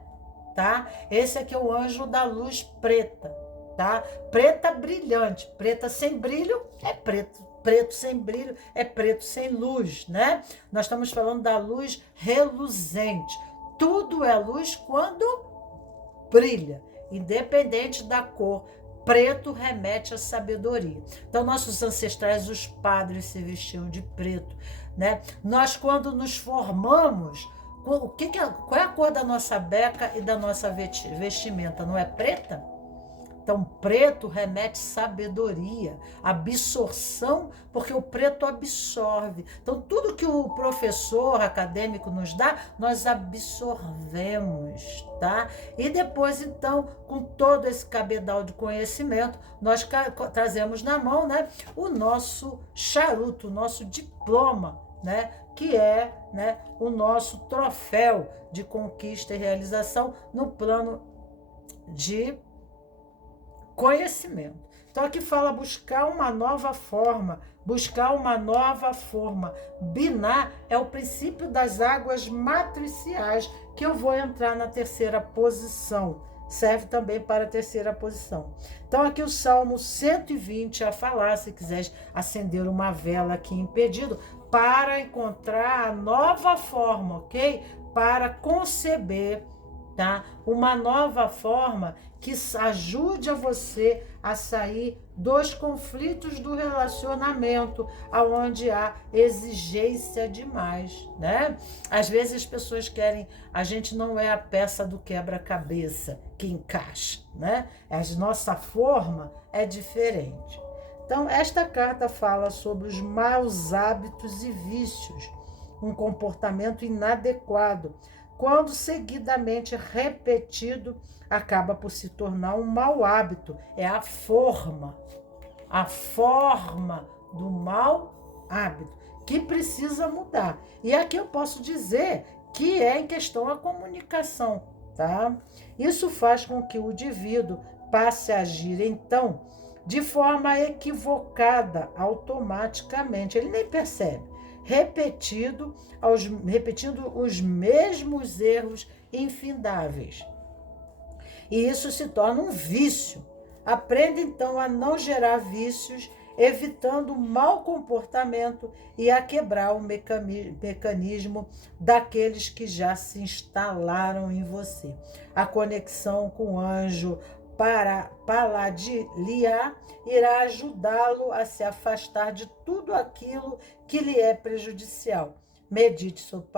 tá? Esse aqui é o anjo da luz preta, tá? Preta brilhante, preta sem brilho é preto, preto sem brilho é preto sem luz, né? Nós estamos falando da luz reluzente. Tudo é luz quando brilha, independente da cor. Preto remete à sabedoria. Então, nossos ancestrais, os padres, se vestiam de preto, né? Nós, quando nos formamos, qual é a cor da nossa beca e da nossa vestimenta? Não é preta? Então, preto remete sabedoria, absorção, porque o preto absorve. Então, tudo que o professor acadêmico nos dá, nós absorvemos, tá? E depois, então, com todo esse cabedal de conhecimento, nós trazemos na mão, né, o nosso charuto, o nosso diploma, né, que é, né, o nosso troféu de conquista e realização no plano de conhecimento. Então aqui fala buscar uma nova forma, buscar uma nova forma. Biná é o princípio das águas matriciais, que eu vou entrar na terceira posição. Serve também para a terceira posição. Então aqui o Salmo 120 a falar, se quiser acender uma vela aqui impedido, para encontrar a nova forma, ok? Para conceber, tá? Uma nova forma que ajude a você a sair dos conflitos do relacionamento, aonde há exigência demais, né? Às vezes as pessoas querem, a gente não é a peça do quebra-cabeça que encaixa, né? A nossa forma é diferente. Então, esta carta fala sobre os maus hábitos e vícios, um comportamento inadequado, quando seguidamente repetido, acaba por se tornar um mau hábito. É a forma do mau hábito, que precisa mudar. E aqui eu posso dizer que é em questão a comunicação, tá? Isso faz com que o indivíduo passe a agir, então, de forma equivocada, automaticamente. Ele nem percebe. Repetindo os mesmos erros infindáveis. E isso se torna um vício. Aprenda, então, a não gerar vícios, evitando o mau comportamento e a quebrar o mecanismo daqueles que já se instalaram em você. A conexão com o anjo Paladilia irá ajudá-lo a se afastar de tudo aquilo que lhe é prejudicial. Medite sobre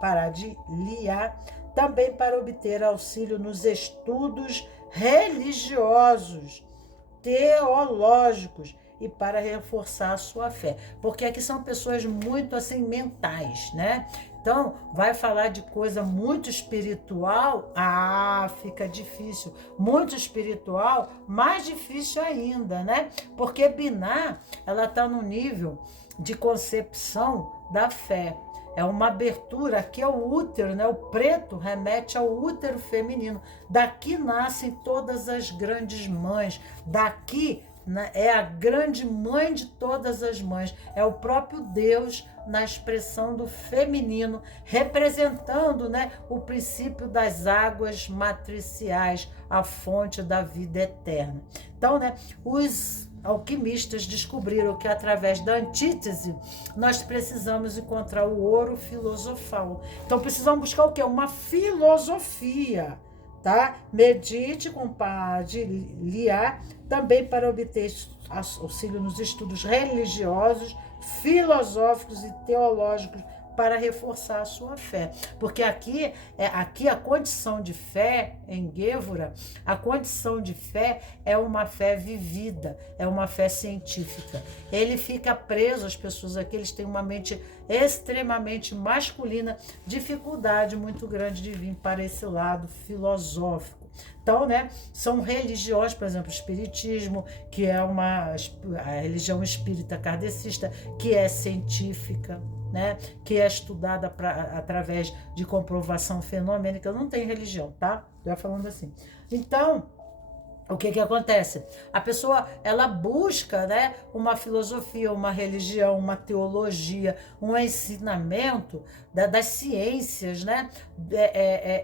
Paladilia também para obter auxílio nos estudos religiosos, teológicos e para reforçar a sua fé. Porque aqui são pessoas muito assim mentais, né? Então, vai falar de coisa muito espiritual, fica difícil. Muito espiritual, mais difícil ainda, né? Porque Biná, ela está no nível de concepção da fé. É uma abertura, aqui é o útero, né? O preto remete ao útero feminino. Daqui nascem todas as grandes mães. Daqui, né, é a grande mãe de todas as mães. É o próprio Deus na expressão do feminino, representando, né, o princípio das águas matriciais, a fonte da vida eterna. Então, né, alquimistas descobriram que através da antítese nós precisamos encontrar o ouro filosofal. Então precisamos buscar o quê? Uma filosofia, tá? Medite com o Padre Liá também para obter auxílio nos estudos religiosos, filosóficos e teológicos para reforçar a sua fé. Porque aqui a condição de fé em Gévora, a condição de fé é uma fé vivida, é uma fé científica. Ele fica preso, as pessoas aqui, eles têm uma mente extremamente masculina, dificuldade muito grande de vir para esse lado filosófico. Então, né, são religiões, por exemplo, o espiritismo, que é a religião espírita kardecista, que é científica, né, que é estudada através de comprovação fenomênica. Não tem religião, tá? Estou falando assim. Então, o que acontece? A pessoa, ela busca, né, uma filosofia, uma religião, uma teologia, um ensinamento das ciências, né,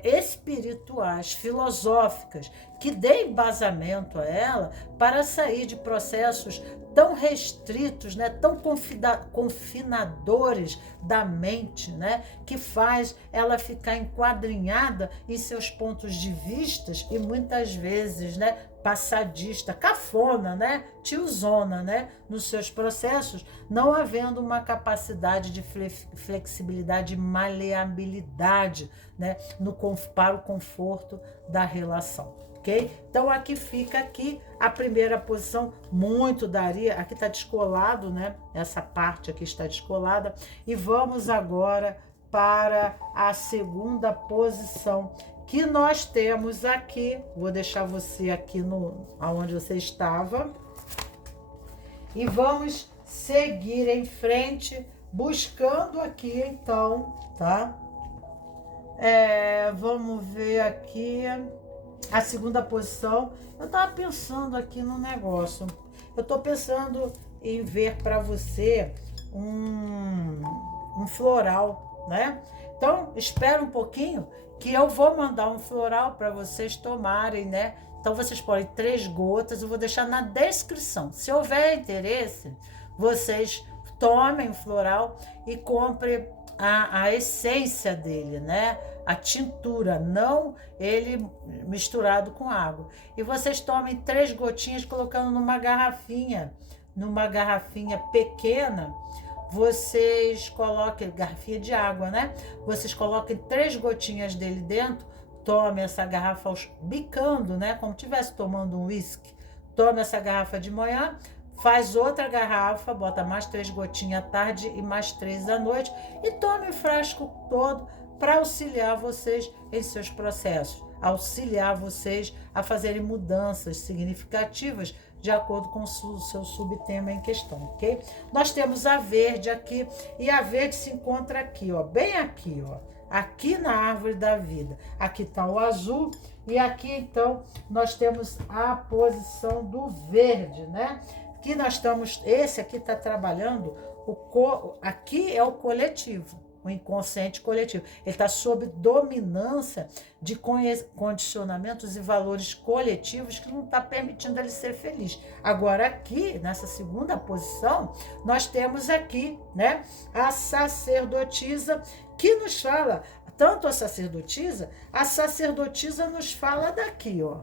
espirituais, filosóficas, que dê embasamento a ela para sair de processos tão restritos, né, tão confinadores da mente, né, que faz ela ficar enquadrinhada em seus pontos de vistas e muitas vezes, né, passadista, cafona, né, tiozona, né, nos seus processos, não havendo uma capacidade de flexibilidade e maleabilidade, né, para o conforto da relação. Okay? Então aqui fica a primeira posição, muito daria, aqui está descolado, né? Essa parte aqui está descolada, e vamos agora para a segunda posição, que nós temos aqui. Vou deixar você aqui aonde você estava, e vamos seguir em frente, buscando aqui então, tá? Vamos ver aqui a segunda posição. Eu estava pensando aqui no negócio. Eu estou pensando em ver para você um floral, né? Então, espera um pouquinho que eu vou mandar um floral para vocês tomarem, né? Então, vocês podem 3 gotas, eu vou deixar na descrição. Se houver interesse, vocês tomem o floral e comprem a essência dele, né? A tintura, não ele misturado com água. E vocês tomem 3 gotinhas colocando numa garrafinha pequena. Vocês coloquem, garrafinha de água, né? Vocês coloquem 3 gotinhas dele dentro, tome essa garrafa bicando, né? Como se estivesse tomando um uísque. Tome essa garrafa de manhã, faz outra garrafa, bota mais 3 gotinhas à tarde e mais 3 à noite, e tome o frasco todo para auxiliar vocês em seus processos, auxiliar vocês a fazerem mudanças significativas de acordo com o seu subtema em questão, ok? Nós temos a verde aqui, e a verde se encontra aqui, ó, bem aqui, ó, aqui na árvore da vida. Aqui está o azul, e aqui então nós temos a posição do verde, né? Aqui nós estamos, esse aqui está trabalhando, aqui é o coletivo, o inconsciente coletivo. Ele está sob dominância de condicionamentos e valores coletivos que não está permitindo ele ser feliz. Agora aqui, nessa segunda posição, nós temos aqui, né, a sacerdotisa, que nos fala, tanto a sacerdotisa nos fala daqui, ó,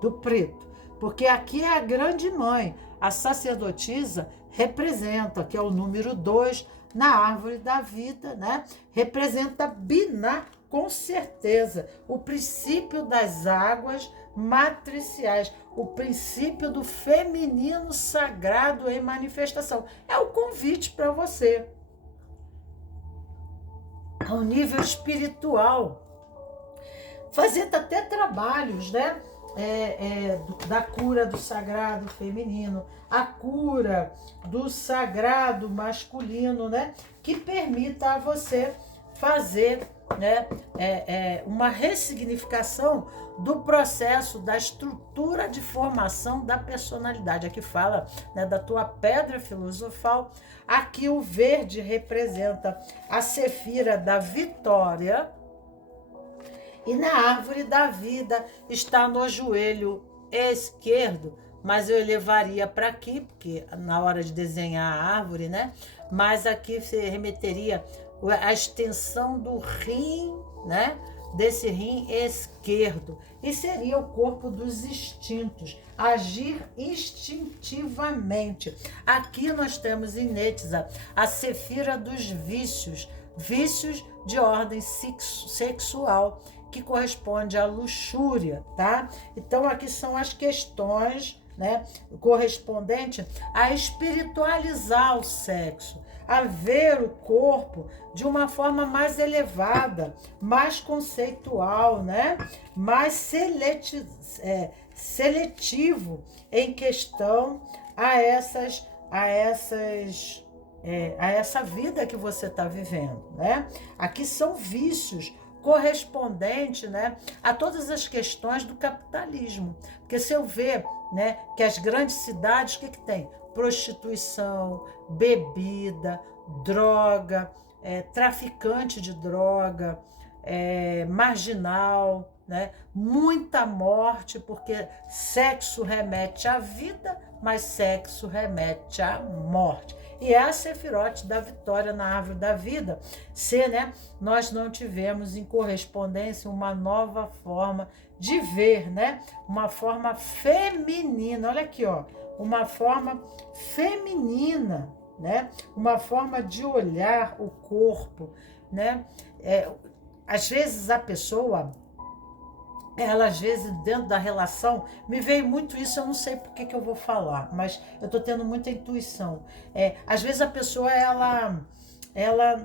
do preto. Porque aqui é a grande mãe. A sacerdotisa representa, que é o número 2 na árvore da vida, né? Representa Binah, com certeza, o princípio das águas matriciais, o princípio do feminino sagrado em manifestação. É o convite para você, ao nível espiritual, fazendo até trabalhos, né? Da cura do sagrado feminino, a cura do sagrado masculino, né? Que permita a você fazer, né, uma ressignificação do processo da estrutura de formação da personalidade. Aqui fala, né, da tua pedra filosofal. Aqui o verde representa a sefira da vitória. E na árvore da vida está no joelho esquerdo mas eu elevaria para aqui, porque na hora de desenhar a árvore, né? Mas aqui se remeteria a extensão do rim, né? Desse rim esquerdo. E seria o corpo dos instintos, agir instintivamente. Aqui nós temos em Netza a sefira dos vícios, vícios de ordem sexual, que corresponde à luxúria, tá? Então aqui são as questões, né, correspondente a espiritualizar o sexo, a ver o corpo de uma forma mais elevada, mais conceitual, né? Mais seletivo em questão a essa vida que você está vivendo, né? Aqui são vícios correspondente, né, a todas as questões do capitalismo. Porque se eu ver, né, que as grandes cidades, o que tem? Prostituição, bebida, droga, traficante de droga, marginal, né, muita morte, porque sexo remete à vida, mas sexo remete à morte. E é a Sefirote da vitória na árvore da vida, se, né, nós não tivemos em correspondência uma nova forma de ver, né, uma forma feminina, olha aqui, ó, uma forma feminina, né, uma forma de olhar o corpo, né, às vezes a pessoa, ela às vezes dentro da relação, me veio muito isso, eu não sei por que eu vou falar, mas eu estou tendo muita intuição. Às vezes a pessoa, ela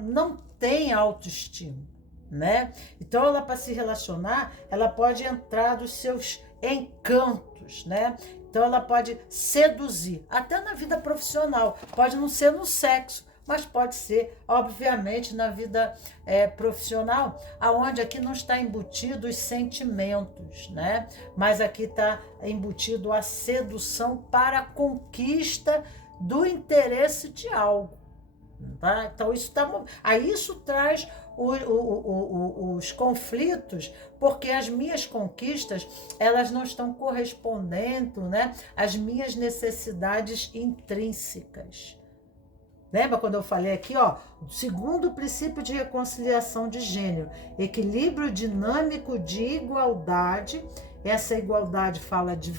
não tem autoestima, né? Então ela, para se relacionar, ela pode entrar dos seus encantos, né? Então ela pode seduzir, até na vida profissional, pode não ser no sexo, mas pode ser, obviamente, na vida profissional, aonde aqui não está embutido os sentimentos, né? Mas aqui está embutido a sedução para a conquista do interesse de algo. Tá? Então isso aí isso traz os conflitos, porque as minhas conquistas, elas não estão correspondendo, né, às minhas necessidades intrínsecas. Lembra quando eu falei aqui, ó, segundo princípio de reconciliação de gênero, equilíbrio dinâmico de igualdade. Essa igualdade fala de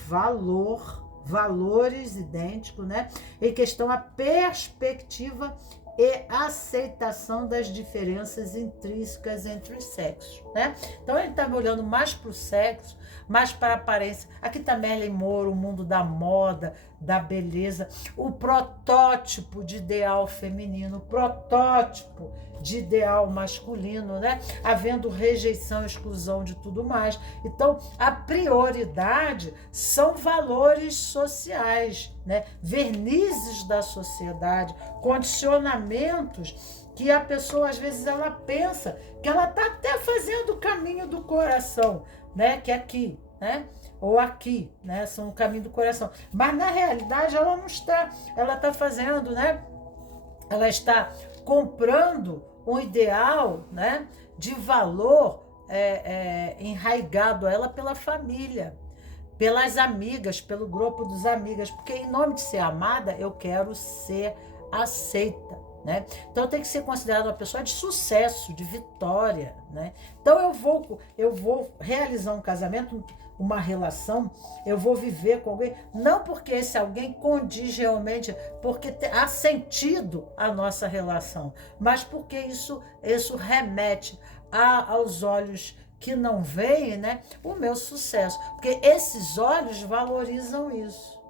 valores idênticos, né? Em questão a perspectiva e aceitação das diferenças intrínsecas entre os sexos, né? Então ele estava olhando mais para o sexo, mais para a aparência. Aqui está Marilyn Monroe, o mundo da moda, da beleza, o protótipo de ideal feminino, o protótipo de ideal masculino, né? Havendo rejeição, exclusão de tudo mais. Então, a prioridade são valores sociais, né? Vernizes da sociedade, condicionamentos que a pessoa, às vezes, ela pensa que ela está até fazendo o caminho do coração, né? Que é aqui, né? Ou aqui, né? São o caminho do coração. Mas, na realidade, ela não está. Ela está fazendo, né? Ela está comprando um ideal, né, de valor enraigado a ela pela família, pelas amigas, pelo grupo dos amigas, porque em nome de ser amada, eu quero ser aceita, né? Então tem que ser considerada uma pessoa de sucesso, de vitória, né? Então eu vou realizar um casamento, uma relação, eu vou viver com alguém, não porque esse alguém condiz realmente, porque há sentido a nossa relação, mas porque isso remete aos olhos que não veem, né, o meu sucesso, porque esses olhos valorizam isso,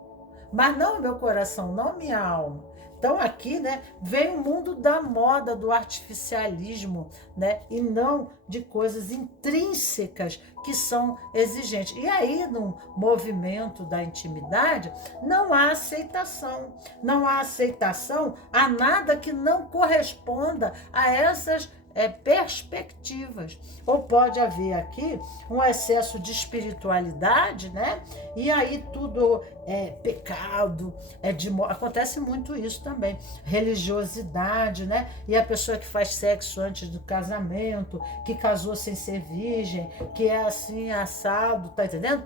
mas não o meu coração, não minha alma. Então aqui, né, vem o mundo da moda, do artificialismo, né, e não de coisas intrínsecas que são exigentes. E aí, no movimento da intimidade, não há aceitação. Não há aceitação a nada que não corresponda a essas perspectivas. Ou pode haver aqui um excesso de espiritualidade, né? E aí tudo é pecado, acontece muito isso também, religiosidade, né? E a pessoa que faz sexo antes do casamento, que casou sem ser virgem, que é assim assado, tá entendendo?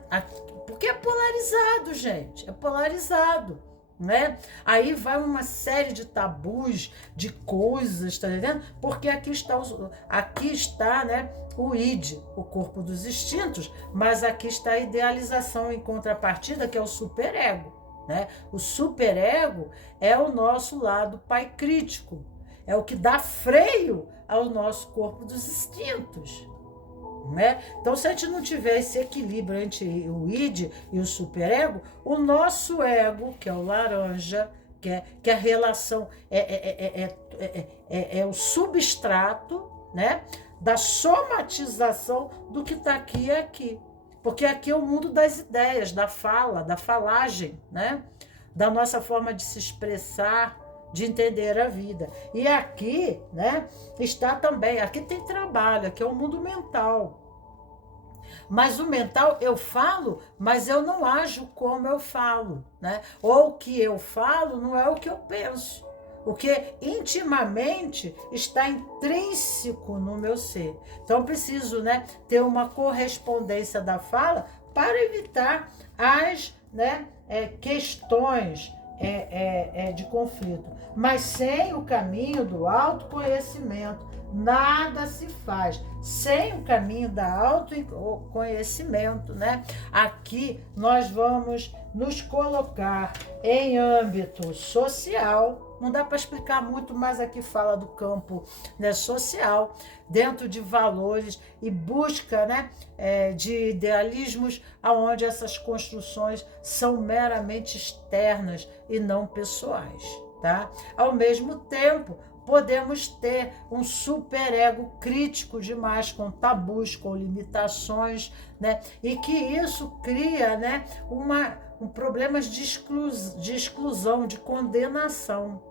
Porque é polarizado, gente, é polarizado, né? Aí vai uma série de tabus, de coisas, tá entendendo? Porque aqui está, né, o id, o corpo dos instintos, mas aqui está a idealização em contrapartida, que é o superego, né? O superego é o nosso lado pai crítico, é o que dá freio ao nosso corpo dos instintos, né? Então, se a gente não tiver esse equilíbrio entre o id e o superego, o nosso ego, que é o laranja, que a relação é o substrato, né, da somatização do que está aqui e aqui. Porque aqui é o mundo das ideias, da fala, da falagem, né? Da nossa forma de se expressar, de entender a vida. E aqui, né, está também, aqui tem trabalho, aqui é o mundo mental. Mas o mental eu falo, mas eu não ajo como eu falo, né? Ou o que eu falo não é o que eu penso. O que intimamente está intrínseco no meu ser. Então eu preciso, né, ter uma correspondência da fala para evitar as, né, questões de conflito. Mas sem o caminho do autoconhecimento, nada se faz. Sem o caminho da autoconhecimento, né? Aqui nós vamos nos colocar em âmbito social. Não dá para explicar muito, mas aqui fala do campo, né, social, dentro de valores e busca, né, de idealismos, onde essas construções são meramente externas e não pessoais, tá? Ao mesmo tempo, podemos ter um superego crítico demais, com tabus, com limitações, né? E que isso cria, né, problemas de exclusão, de condenação,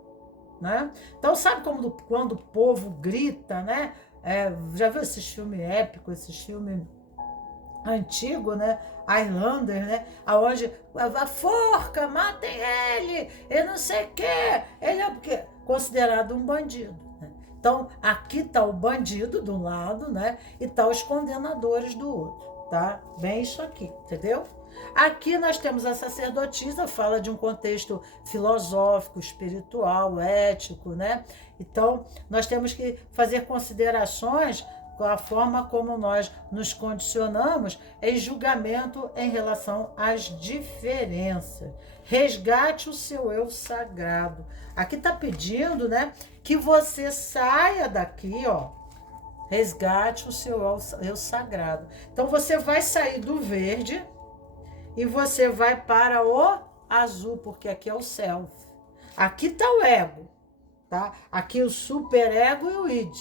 né? Então, sabe quando o povo grita, né? Já viu esses filmes épicos, esses filmes antigos, né? Highlander, né? Aonde a forca, matem ele, e não sei o quê. Ele é considerado um bandido, né? Então, aqui está o bandido de um lado, né? E tá os condenadores do outro, tá? Bem isso aqui, entendeu? Aqui nós temos a sacerdotisa, fala de um contexto filosófico, espiritual, ético, né? Então, nós temos que fazer considerações com a forma como nós nos condicionamos em julgamento em relação às diferenças. Resgate o seu eu sagrado. Aqui está pedindo, né, que você saia daqui, ó. Resgate o seu eu sagrado. Então, você vai sair do verde e você vai para o azul, porque aqui é o self. Aqui está o ego, tá? Aqui o superego e o id,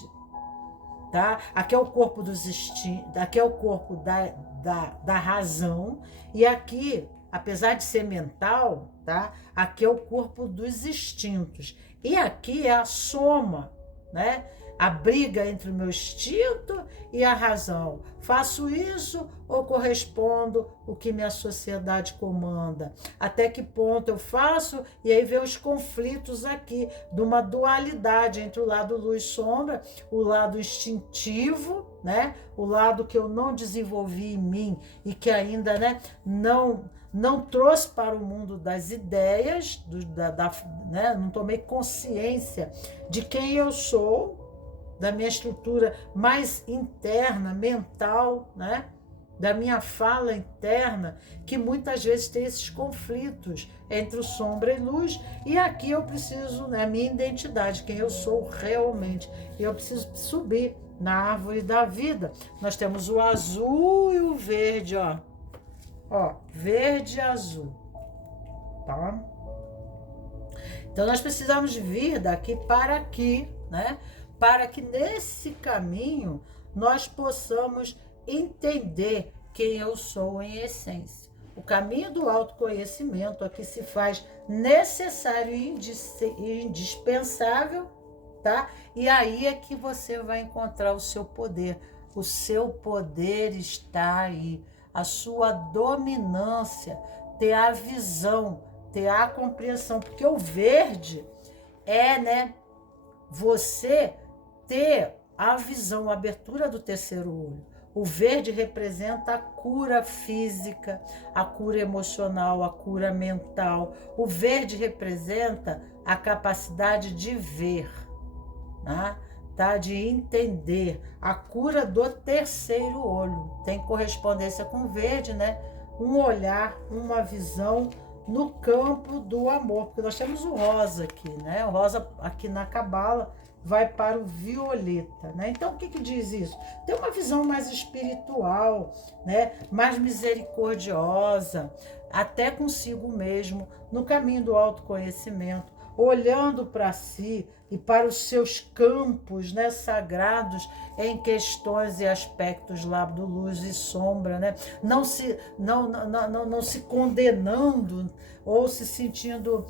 tá? Aqui é o corpo dos instintos, aqui é o corpo da razão, e aqui, apesar de ser mental, tá? Aqui é o corpo dos instintos. E aqui é a soma, né? A briga entre o meu instinto e a razão. Faço isso ou correspondo o que minha sociedade comanda? Até que ponto eu faço? E aí vem os conflitos aqui, de uma dualidade entre o lado luz e sombra, o lado instintivo, né? O lado que eu não desenvolvi em mim e que ainda, né, não trouxe para o mundo das ideias, né? Não tomei consciência de quem eu sou, da minha estrutura mais interna, mental, né? Da minha fala interna, que muitas vezes tem esses conflitos entre o sombra e luz, e aqui eu preciso, né, a minha identidade, quem eu sou realmente, e eu preciso subir na árvore da vida. Nós temos o azul e o verde, ó, verde e azul, tá? Então nós precisamos vir daqui para aqui, né? Para que nesse caminho nós possamos entender quem eu sou em essência. O caminho do autoconhecimento aqui se faz necessário e indispensável, tá? E aí é que você vai encontrar o seu poder. O seu poder está aí, a sua dominância, ter a visão, ter a compreensão, porque o verde né, você ter a visão, a abertura do terceiro olho. O verde representa a cura física, a cura emocional, a cura mental. O verde representa a capacidade de ver, né? Tá? De entender, a cura do terceiro olho. Tem correspondência com o verde, né? Um olhar, uma visão no campo do amor, porque nós temos o rosa aqui, né? O rosa aqui na cabala vai para o violeta, né? Então, o que que diz isso? Tem uma visão mais espiritual, né? Mais misericordiosa, até consigo mesmo, no caminho do autoconhecimento, olhando para si e para os seus campos, né, sagrados em questões e aspectos lá do luz e sombra, né? Não se condenando ou se sentindo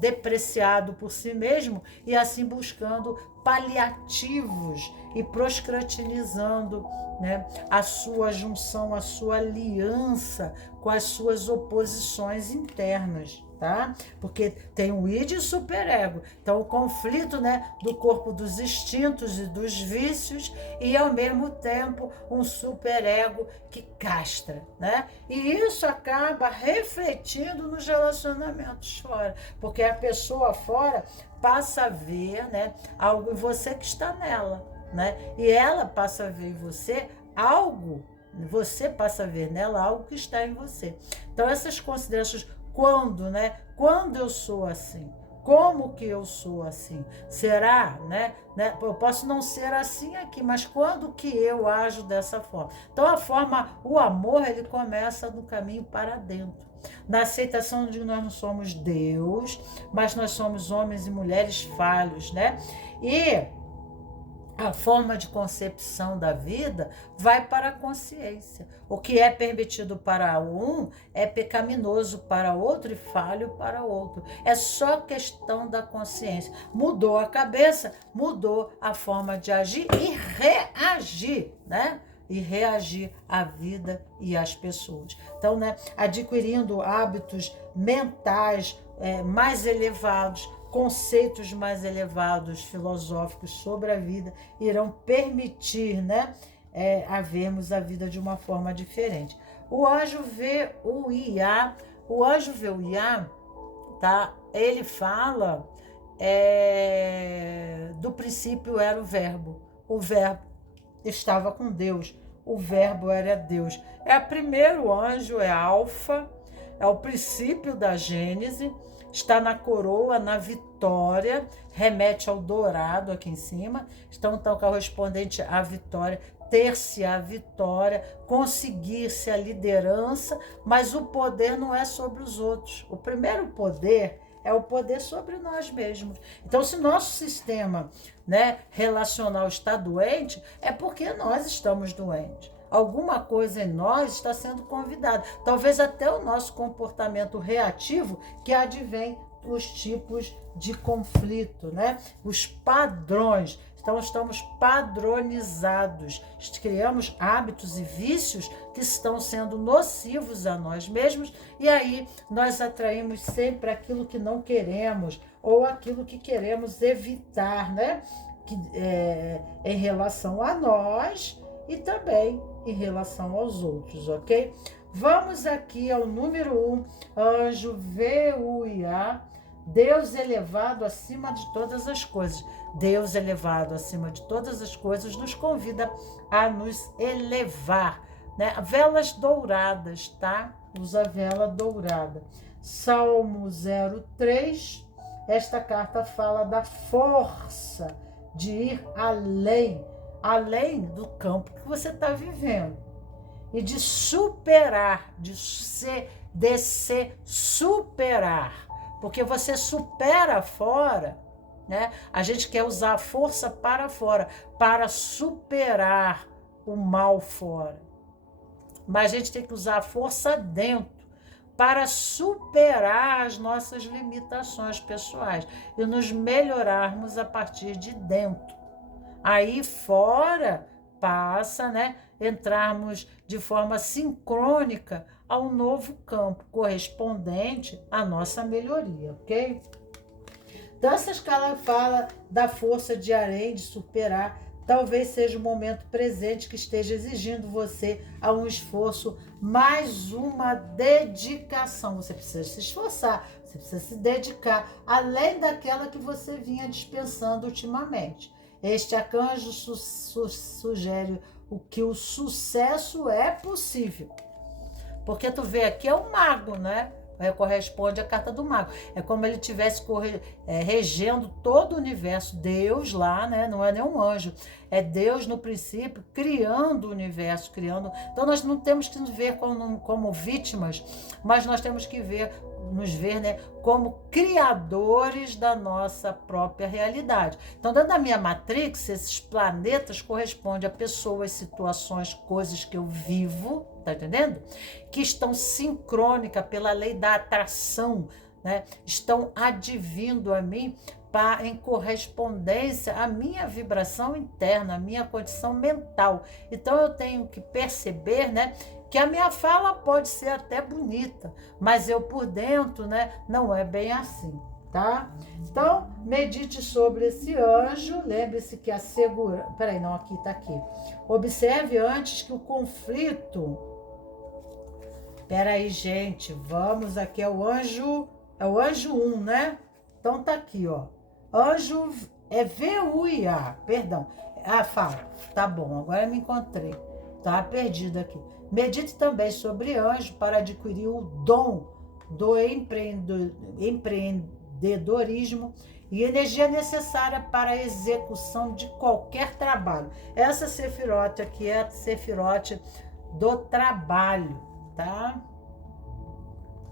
depreciado por si mesmo e assim buscando paliativos e proscratinizando, né, a sua junção, a sua aliança com as suas oposições internas. Tá? Porque tem o id e o superego. Então, o conflito, né, do corpo dos instintos e dos vícios e, ao mesmo tempo, um superego que castra, né? E isso acaba refletindo nos relacionamentos fora, porque a pessoa fora passa a ver, né, algo em você que está nela, né? E ela passa a ver em você algo, você passa a ver nela algo que está em você. Então, essas considerações. Quando, né? Quando eu sou assim? Como que eu sou assim? Será, né? Eu posso não ser assim aqui, mas quando que eu ajo dessa forma? Então, o amor, ele começa no caminho para dentro. Na aceitação de que nós não somos Deus, mas nós somos homens e mulheres falhos, né? E a forma de concepção da vida vai para a consciência. O que é permitido para um é pecaminoso para outro e falho para outro. É só questão da consciência. Mudou a cabeça, mudou a forma de agir e reagir, né? E reagir à vida e às pessoas. Então, né, adquirindo hábitos mentais mais elevados, conceitos mais elevados, filosóficos sobre a vida, irão permitir, né, a vermos a vida de uma forma diferente. O anjo vê o Iá, tá? Ele fala do princípio era o verbo estava com Deus, o verbo era Deus. É o primeiro anjo, é Alfa, é o princípio da Gênese, está na coroa, na vitória, remete ao dourado aqui em cima, então correspondente à vitória, ter-se a vitória, conseguir-se a liderança, mas o poder não é sobre os outros. O primeiro poder é o poder sobre nós mesmos. Então, se nosso sistema, né, relacional está doente, é porque nós estamos doentes. Alguma coisa em nós está sendo convidada. Talvez até o nosso comportamento reativo que advém os tipos de conflito, né? Os padrões. Então, estamos padronizados, criamos hábitos e vícios que estão sendo nocivos a nós mesmos, e aí nós atraímos sempre aquilo que não queremos, ou aquilo que queremos evitar, né? Em relação a nós e também em relação aos outros, ok? Vamos aqui ao número 1, anjo Veuia, Deus elevado acima de todas as coisas. Deus elevado acima de todas as coisas nos convida a nos elevar, né? Velas douradas, tá? Usa vela dourada. Salmo 03, esta carta fala da força de ir além do campo que você está vivendo e de superar, de se superar, porque você supera fora, né? A gente quer usar a força para fora, para superar o mal fora. Mas a gente tem que usar a força dentro para superar as nossas limitações pessoais e nos melhorarmos a partir de dentro. Aí fora passa, né, entrarmos de forma sincrônica ao novo campo correspondente à nossa melhoria, ok? Então, essa escala fala da força de além, de superar, Talvez seja o momento presente que esteja exigindo você a um esforço, mais uma dedicação. Você precisa se esforçar, você precisa se dedicar, além daquela que você vinha dispensando ultimamente. Este arcanjo sugere que o sucesso é possível. Porque tu vê aqui é um mago, né? Corresponde à carta do mago. É como ele estivesse regendo todo o universo. Deus lá, né? Não é nem um anjo. É Deus no princípio, criando o universo, criando. Então nós não temos que nos ver como vítimas, mas nós temos que nos ver, né, como criadores da nossa própria realidade. Então, dentro da minha Matrix, esses planetas correspondem a pessoas, situações, coisas que eu vivo, tá entendendo? Que estão sincrônicas pela lei da atração, né? Estão advindo a mim em correspondência à minha vibração interna, à minha condição mental. Então eu tenho que perceber, né, que a minha fala pode ser até bonita, mas eu por dentro, né, não é bem assim, tá? Então, medite sobre esse anjo, lembre-se que a segurança... Peraí, não, aqui, tá aqui. Observe antes que o conflito... Peraí, gente, vamos aqui, é o anjo 1, né? Então tá aqui, ó. Anjo é V-U-I-A, perdão. Ah, fala. Tá bom, agora me encontrei. Tá perdido aqui. Medite também sobre anjo para adquirir o dom do empreendedorismo e energia necessária para a execução de qualquer trabalho. Essa Sefirote aqui é a Sefirote do trabalho, tá?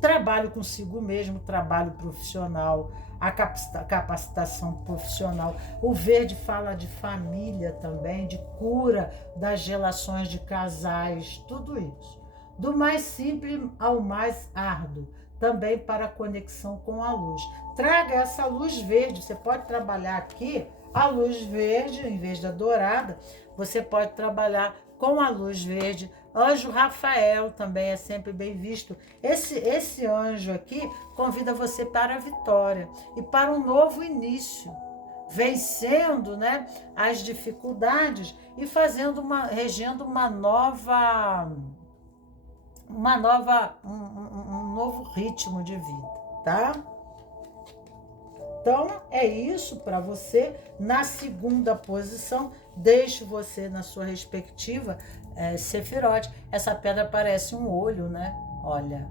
Trabalho consigo mesmo, trabalho profissional, a capacitação profissional. O verde fala de família também, de cura das relações de casais, tudo isso. Do mais simples ao mais árduo, também para a conexão com a luz. Traga essa luz verde, você pode trabalhar aqui a luz verde, em vez da dourada, você pode trabalhar com a luz verde. Anjo Rafael também é sempre bem visto. Esse anjo aqui convida você para a vitória e para um novo início, vencendo, né, as dificuldades e regendo um novo ritmo de vida, tá? Então, é isso para você. Na segunda posição, deixo você na sua respectiva Sefirote. Essa pedra parece um olho, né? Olha,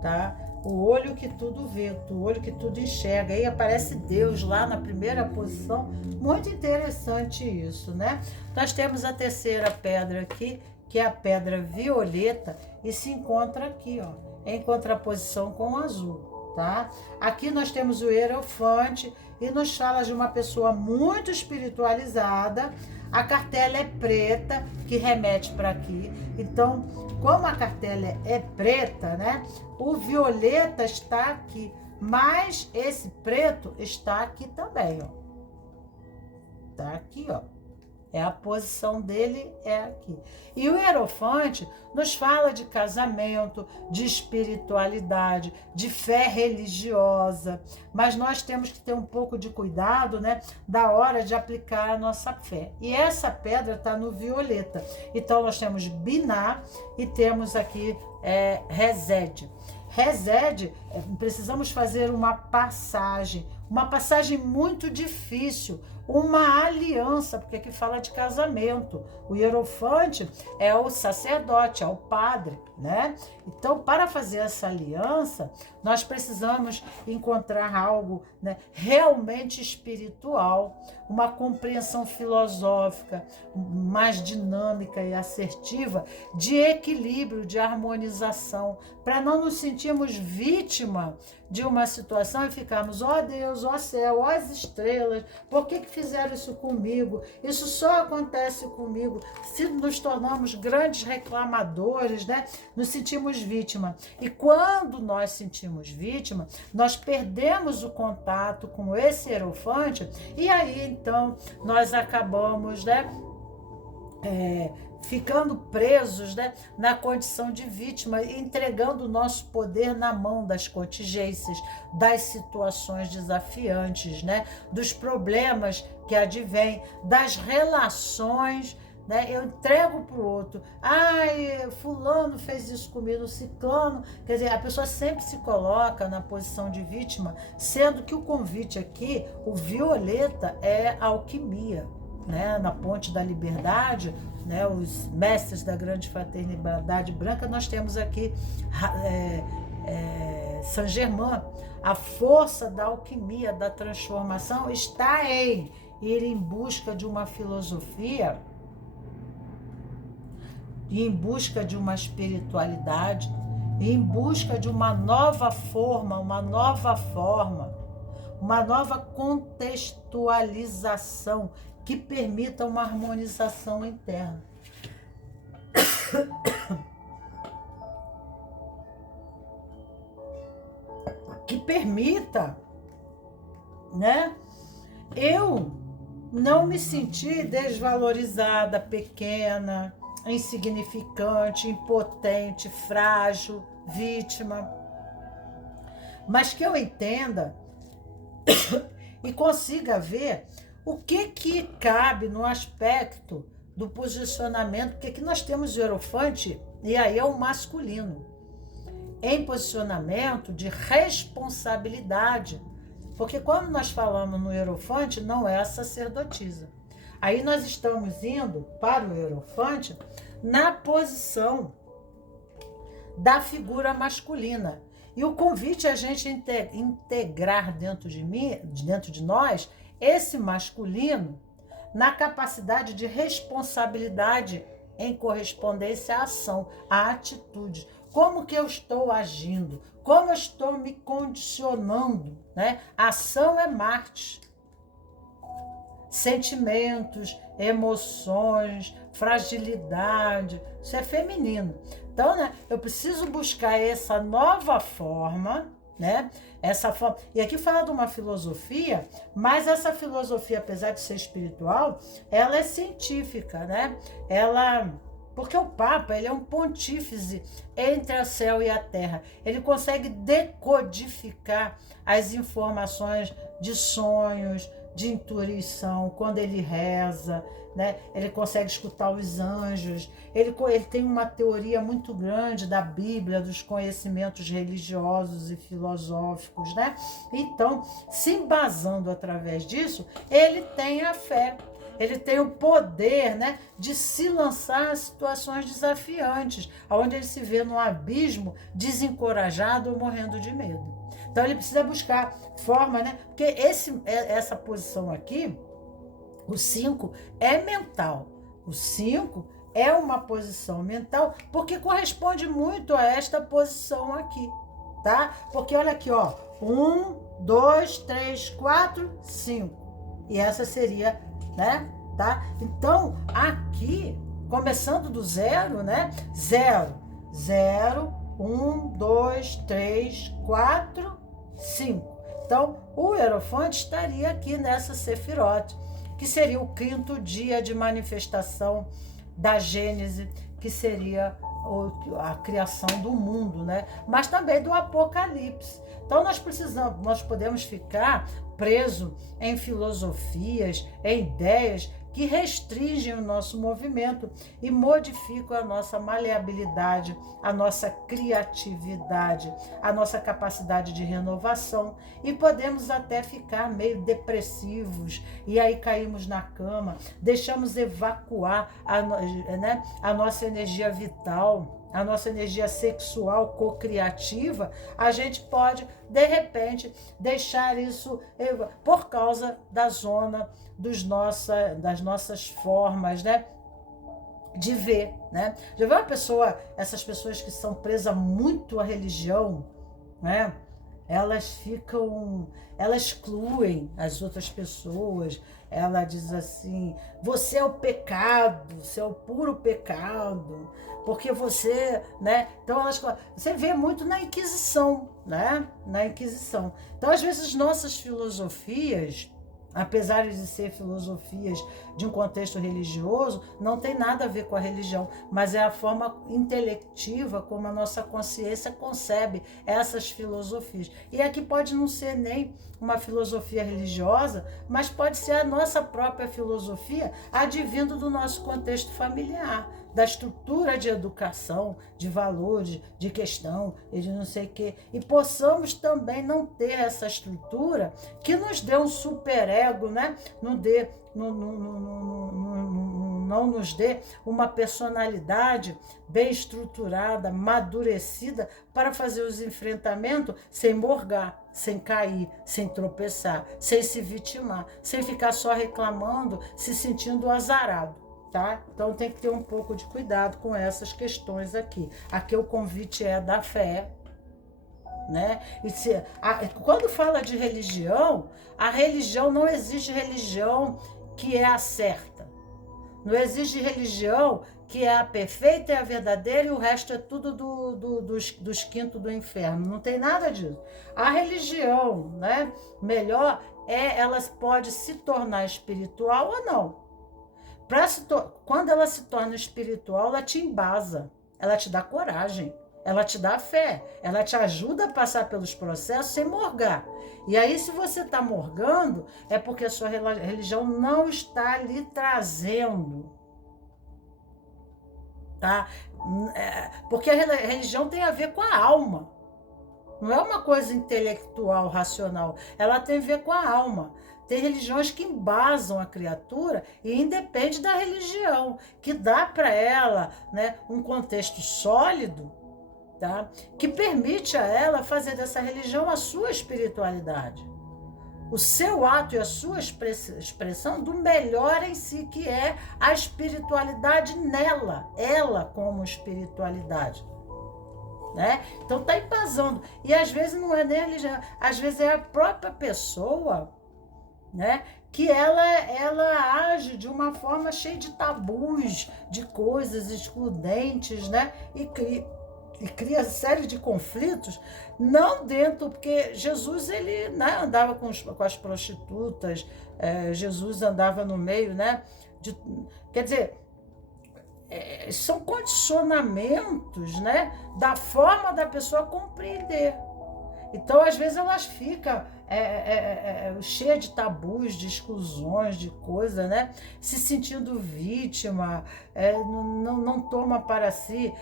tá? O olho que tudo vê, o olho que tudo enxerga. Aí aparece Deus lá na primeira posição. Muito interessante isso, né? Nós temos a terceira pedra aqui, que é a pedra violeta, e se encontra aqui, ó, em contraposição com o azul. Tá? Aqui nós temos o Hierophante e nos fala de uma pessoa muito espiritualizada. A cartela é preta, que remete para aqui. Então, como a cartela é preta, né? O violeta está aqui, mas esse preto está aqui também, ó. Tá aqui, ó. É a posição dele, é aqui. E o Hierophante nos fala de casamento, de espiritualidade, de fé religiosa. Mas nós temos que ter um pouco de cuidado, né, da hora de aplicar a nossa fé. E essa pedra está no violeta. Então nós temos Biná e temos aqui Resed. Resed, precisamos fazer uma passagem muito difícil, uma aliança, porque aqui fala de casamento. O Hierophante é o sacerdote, é o padre, né? Então, para fazer essa aliança, nós precisamos encontrar algo, né, realmente espiritual, uma compreensão filosófica mais dinâmica e assertiva, de equilíbrio, de harmonização, para não nos sentirmos vítima de uma situação e ficarmos, ó Deus, ó céu, ó as estrelas, por que fizeram isso comigo? Isso só acontece comigo se nos tornamos grandes reclamadores, né? Nos sentimos vítima. E quando nós sentimos vítima, nós perdemos o contato com esse Hierophante e aí então nós acabamos, né, ficando presos, né, na condição de vítima, entregando o nosso poder na mão das contingências, das situações desafiantes, né, dos problemas que advêm, das relações, né? Eu entrego para o outro. Ai, fulano fez isso comigo, ciclano. Quer dizer, a pessoa sempre se coloca na posição de vítima, sendo que o convite aqui, o violeta, é a alquimia. Né? Na Ponte da Liberdade, né? Os mestres da grande fraternidade branca, nós temos aqui Saint-Germain. A força da alquimia, da transformação, está em ir em busca de uma filosofia, em busca de uma espiritualidade, em busca de uma nova forma, uma nova contextualização que permita uma harmonização interna. Que permita, né, eu não me sentir desvalorizada, pequena, insignificante, impotente, frágil, vítima, mas que eu entenda e consiga ver o que cabe no aspecto do posicionamento, porque aqui nós temos o hierofante, e aí é o masculino, em posicionamento de responsabilidade, porque quando nós falamos no hierofante, não é a sacerdotisa. Aí nós estamos indo para o hierofante na posição da figura masculina. E o convite é a gente integrar dentro de nós, esse masculino na capacidade de responsabilidade em correspondência à ação, à atitude. Como que eu estou agindo? Como eu estou me condicionando? Né? A ação é Marte. Sentimentos, emoções, fragilidade, isso é feminino. Então, né, eu preciso buscar essa nova forma, né? Essa forma. E aqui fala de uma filosofia, mas essa filosofia, apesar de ser espiritual, ela é científica, né? Porque o Papa, ele é um pontífice entre o céu e a terra. Ele consegue decodificar as informações de sonhos, de intuição, quando ele reza, né? Ele consegue escutar os anjos, ele tem uma teoria muito grande da Bíblia, dos conhecimentos religiosos e filosóficos, né? Então, se embasando através disso, ele tem a fé, ele tem o poder, né, de se lançar a situações desafiantes, onde ele se vê num abismo desencorajado ou morrendo de medo. Então ele precisa buscar forma, né? Porque essa posição aqui, o 5, é mental. O 5 é uma posição mental, porque corresponde muito a esta posição aqui, tá? Porque olha aqui, ó, 1, 2, 3, 4, 5. E essa seria, né? Tá? Então, aqui, começando do 0, né? 0, 0, 1, 2, 3, 4, 5. Então, o hierofante estaria aqui nessa Sefirote, que seria o 5º dia de manifestação da Gênese, que seria a criação do mundo, né? Mas também do Apocalipse. Então, nós podemos ficar presos em filosofias, em ideias que restringem o nosso movimento e modificam a nossa maleabilidade, a nossa criatividade, a nossa capacidade de renovação, e podemos até ficar meio depressivos, e aí caímos na cama, deixamos evacuar a nossa energia vital, a nossa energia sexual co-criativa. A gente pode, de repente, deixar isso por causa da zona das nossas formas, né, de ver, né? Já viu essas pessoas que são presas muito à religião, né? Elas excluem as outras pessoas. Ela diz assim: você é o pecado, você é o puro pecado, porque você, né? Então você vê muito na Inquisição, né? Na Inquisição. Então, às vezes, nossas filosofias, apesar de ser filosofias de um contexto religioso, não tem nada a ver com a religião, mas é a forma intelectiva como a nossa consciência concebe essas filosofias. E aqui pode não ser nem uma filosofia religiosa, mas pode ser a nossa própria filosofia, advindo do nosso contexto familiar, da estrutura de educação, de valores, de questão e de não sei o quê. E possamos também não ter essa estrutura que nos dê um superego, né? Não nos dê uma personalidade bem estruturada, amadurecida para fazer os enfrentamentos sem morgar, sem cair, sem tropeçar, sem se vitimar, sem ficar só reclamando, se sentindo azarado. Tá? Então tem que ter um pouco de cuidado com essas questões aqui. Aqui o convite é da fé, né? Quando fala de religião, a religião não existe religião que é a certa. Não existe religião que é a perfeita e a verdadeira e o resto é tudo dos quintos do inferno. Não tem nada disso. A religião, né, melhor, ela pode se tornar espiritual ou não. Quando ela se torna espiritual, ela te embasa, ela te dá coragem, ela te dá fé, ela te ajuda a passar pelos processos sem morgar. E aí, se você está morgando, é porque a sua religião não está lhe trazendo. Tá? Porque a religião tem a ver com a alma. Não é uma coisa intelectual, racional. Ela tem a ver com a alma. Tem religiões que embasam a criatura e independe da religião, que dá para ela, né, um contexto sólido, tá, que permite a ela fazer dessa religião a sua espiritualidade. O seu ato e a sua expressão do melhor em si, que é a espiritualidade nela, ela como espiritualidade. Né? Então está embasando. E às vezes não é nem a religião, às vezes é a própria pessoa, né, que ela age de uma forma cheia de tabus, de coisas excludentes, né, e cria série de conflitos, não dentro, porque Jesus, ele, né, andava com as prostitutas, Jesus andava no meio, né, quer dizer, são condicionamentos, né, da forma da pessoa compreender. Então, às vezes, elas ficam cheias de tabus, de exclusões, de coisa, né? Se sentindo vítima, não toma para si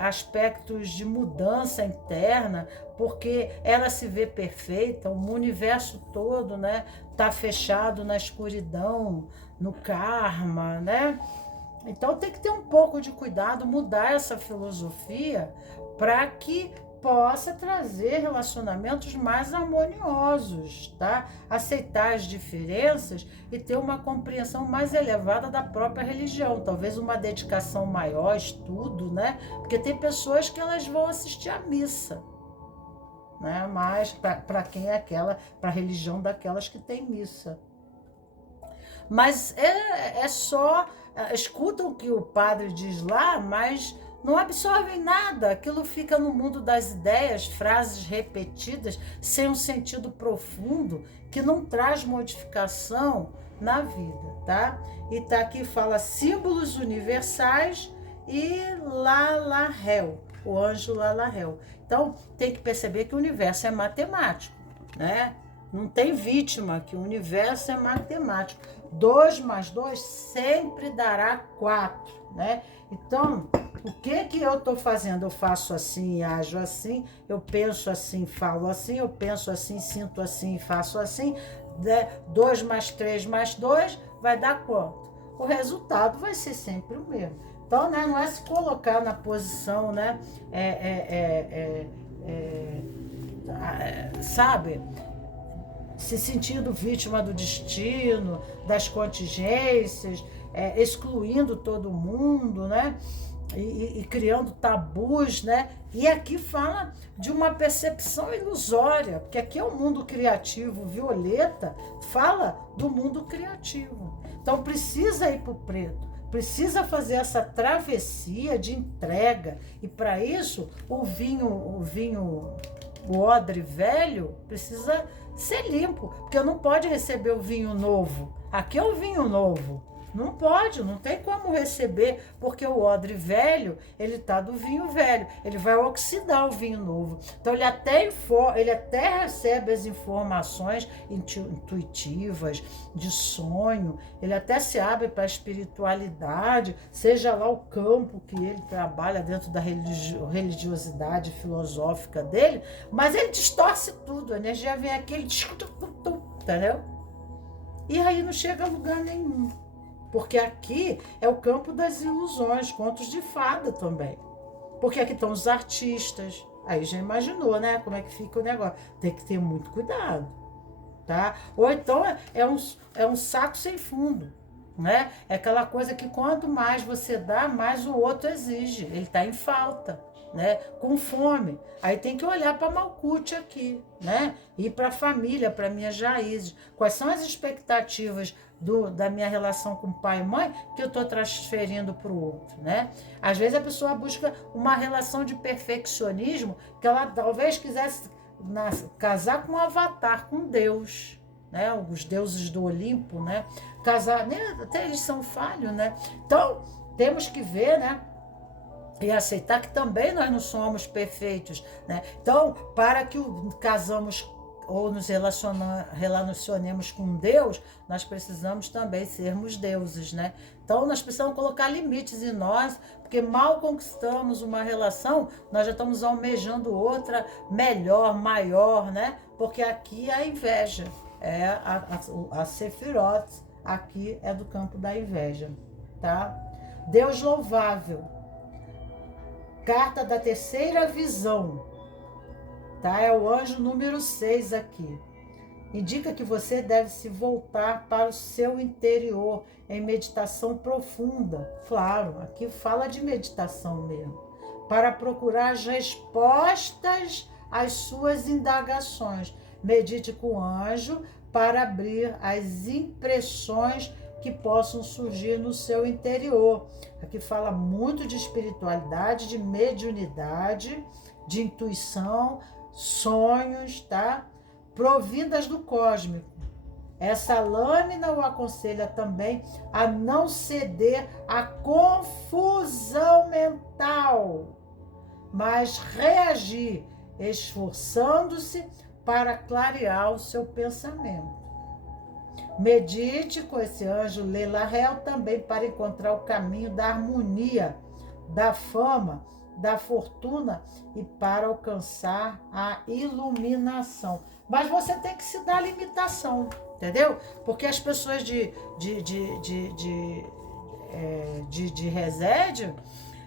aspectos de mudança interna, porque ela se vê perfeita, o universo todo, né, tá fechado na escuridão, no karma, né? Então, tem que ter um pouco de cuidado, mudar essa filosofia para que possa trazer relacionamentos mais harmoniosos, tá? Aceitar as diferenças e ter uma compreensão mais elevada da própria religião, talvez uma dedicação maior, estudo, né? Porque tem pessoas que elas vão assistir à missa, né? Mas para quem é para a religião daquelas que tem missa. Mas é só, escutam o que o padre diz lá, mas não absorvem nada, aquilo fica no mundo das ideias, frases repetidas, sem um sentido profundo, que não traz modificação na vida, tá? E tá aqui, fala símbolos universais e Lalahel, o anjo Lalahel. Então, tem que perceber que o universo é matemático, né? Não tem vítima, que o universo é matemático. 2 mais 2 sempre dará 4, né? Então, o que eu estou fazendo? Eu faço assim e ajo assim, eu penso assim, falo assim, eu penso assim, sinto assim e faço assim. 2 mais 3 mais 2 vai dar quanto? O resultado vai ser sempre o mesmo. Então, né, não é se colocar na posição, né, sabe, se sentindo vítima do destino, das contingências, excluindo todo mundo, né? E criando tabus, né? E aqui fala de uma percepção ilusória, porque aqui é o mundo criativo. Violeta fala do mundo criativo. Então precisa ir para o preto, precisa fazer essa travessia de entrega. E para isso o vinho o odre velho precisa ser limpo, porque não pode receber o vinho novo. Aqui é o vinho novo. Não pode, não tem como receber, porque o odre velho, ele tá do vinho velho, ele vai oxidar o vinho novo. Então ele até recebe as informações intuitivas, de sonho, ele até se abre para a espiritualidade, seja lá o campo que ele trabalha dentro da religiosidade filosófica dele, mas ele distorce tudo, a energia vem aqui, ele entendeu? E aí não chega a lugar nenhum. Porque aqui é o campo das ilusões, contos de fada também. Porque aqui estão os artistas. Aí já imaginou, né? Como é que fica o negócio. Tem que ter muito cuidado, tá? Ou então é um saco sem fundo, né? É aquela coisa que quanto mais você dá, mais o outro exige. Ele está em falta, né? Com fome. Aí tem que olhar para Malkuth aqui, né? Ir para a família, para minhas raízes. Quais são as expectativas da minha relação com pai e mãe que eu estou transferindo para o outro, né? Às vezes a pessoa busca uma relação de perfeccionismo que ela talvez quisesse casar com um avatar, com Deus, né? Os deuses do Olimpo, né? Casar, né? Até eles são falhos, né? Então, temos que ver, né? E aceitar que também nós não somos perfeitos, né? Então, para que casamos ou nos relacionemos com Deus, nós precisamos também sermos deuses, né? Então, nós precisamos colocar limites em nós, porque mal conquistamos uma relação, nós já estamos almejando outra melhor, maior, né? Porque aqui é a inveja, é a Sefirot, aqui é do campo da inveja, tá? Deus louvável. Carta da terceira visão, tá? É o anjo número 6 aqui. Indica que você deve se voltar para o seu interior em meditação profunda. Claro, aqui fala de meditação mesmo. Para procurar as respostas às suas indagações. Medite com o anjo para abrir as impressões que possam surgir no seu interior. Aqui fala muito de espiritualidade, de mediunidade, de intuição, sonhos, tá? Provindas do cósmico. Essa lâmina o aconselha também a não ceder à confusão mental, mas reagir, esforçando-se para clarear o seu pensamento. Medite com esse anjo Leilahel também para encontrar o caminho da harmonia, da fama, da fortuna e para alcançar a iluminação. Mas você tem que se dar limitação, entendeu? Porque as pessoas de resédio,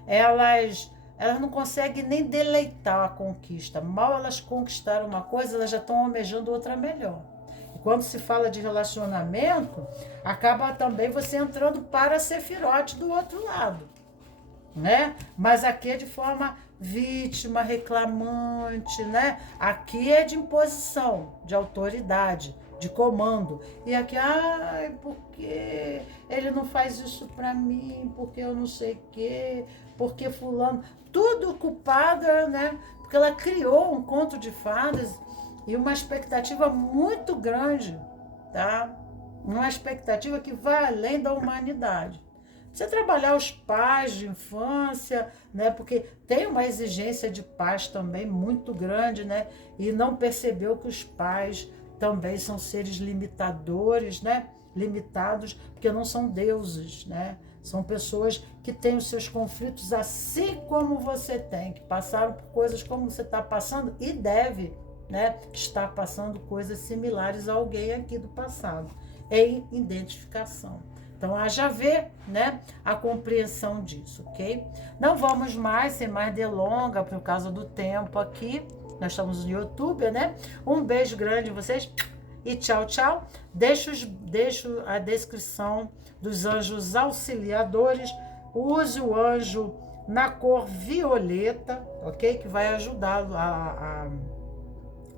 elas não conseguem nem deleitar a conquista. Mal elas conquistaram uma coisa, elas já estão almejando outra melhor. Quando se fala de relacionamento, acaba também você entrando para a Sefirote do outro lado, né? Mas aqui é de forma vítima, reclamante, né? Aqui é de imposição, de autoridade, de comando. E aqui, porque ele não faz isso para mim, porque eu não sei o quê, porque fulano... Tudo culpado, né? Porque ela criou um conto de fadas e uma expectativa muito grande, tá? Uma expectativa que vai além da humanidade. Você trabalhar os pais de infância, né? Porque tem uma exigência de paz também muito grande, né? E não percebeu que os pais também são seres limitadores, né? Limitados, porque não são deuses, né? São pessoas que têm os seus conflitos assim como você tem, que passaram por coisas como você está passando e deve, né, está passando coisas similares a alguém aqui do passado, em identificação. Então, haja ver, né, a compreensão disso, ok? Não vamos mais, sem mais delonga, por causa do tempo aqui, nós estamos no YouTube, né? Um beijo grande em vocês e tchau, tchau. Deixo a descrição dos anjos auxiliadores, use o anjo na cor violeta, ok? Que vai ajudá-lo a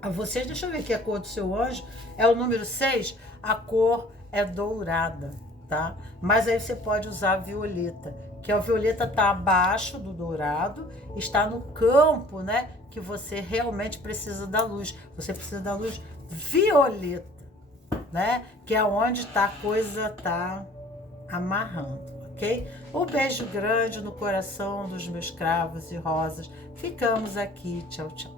vocês. Deixa eu ver aqui a cor do seu anjo, é o número 6, a cor é dourada, tá? Mas aí você pode usar a violeta, que a violeta está abaixo do dourado, está no campo, né? Que que você realmente precisa da luz. Você precisa da luz violeta, né? Que é onde tá a coisa tá amarrando, ok? Um beijo grande no coração dos meus cravos e rosas. Ficamos aqui. Tchau, tchau.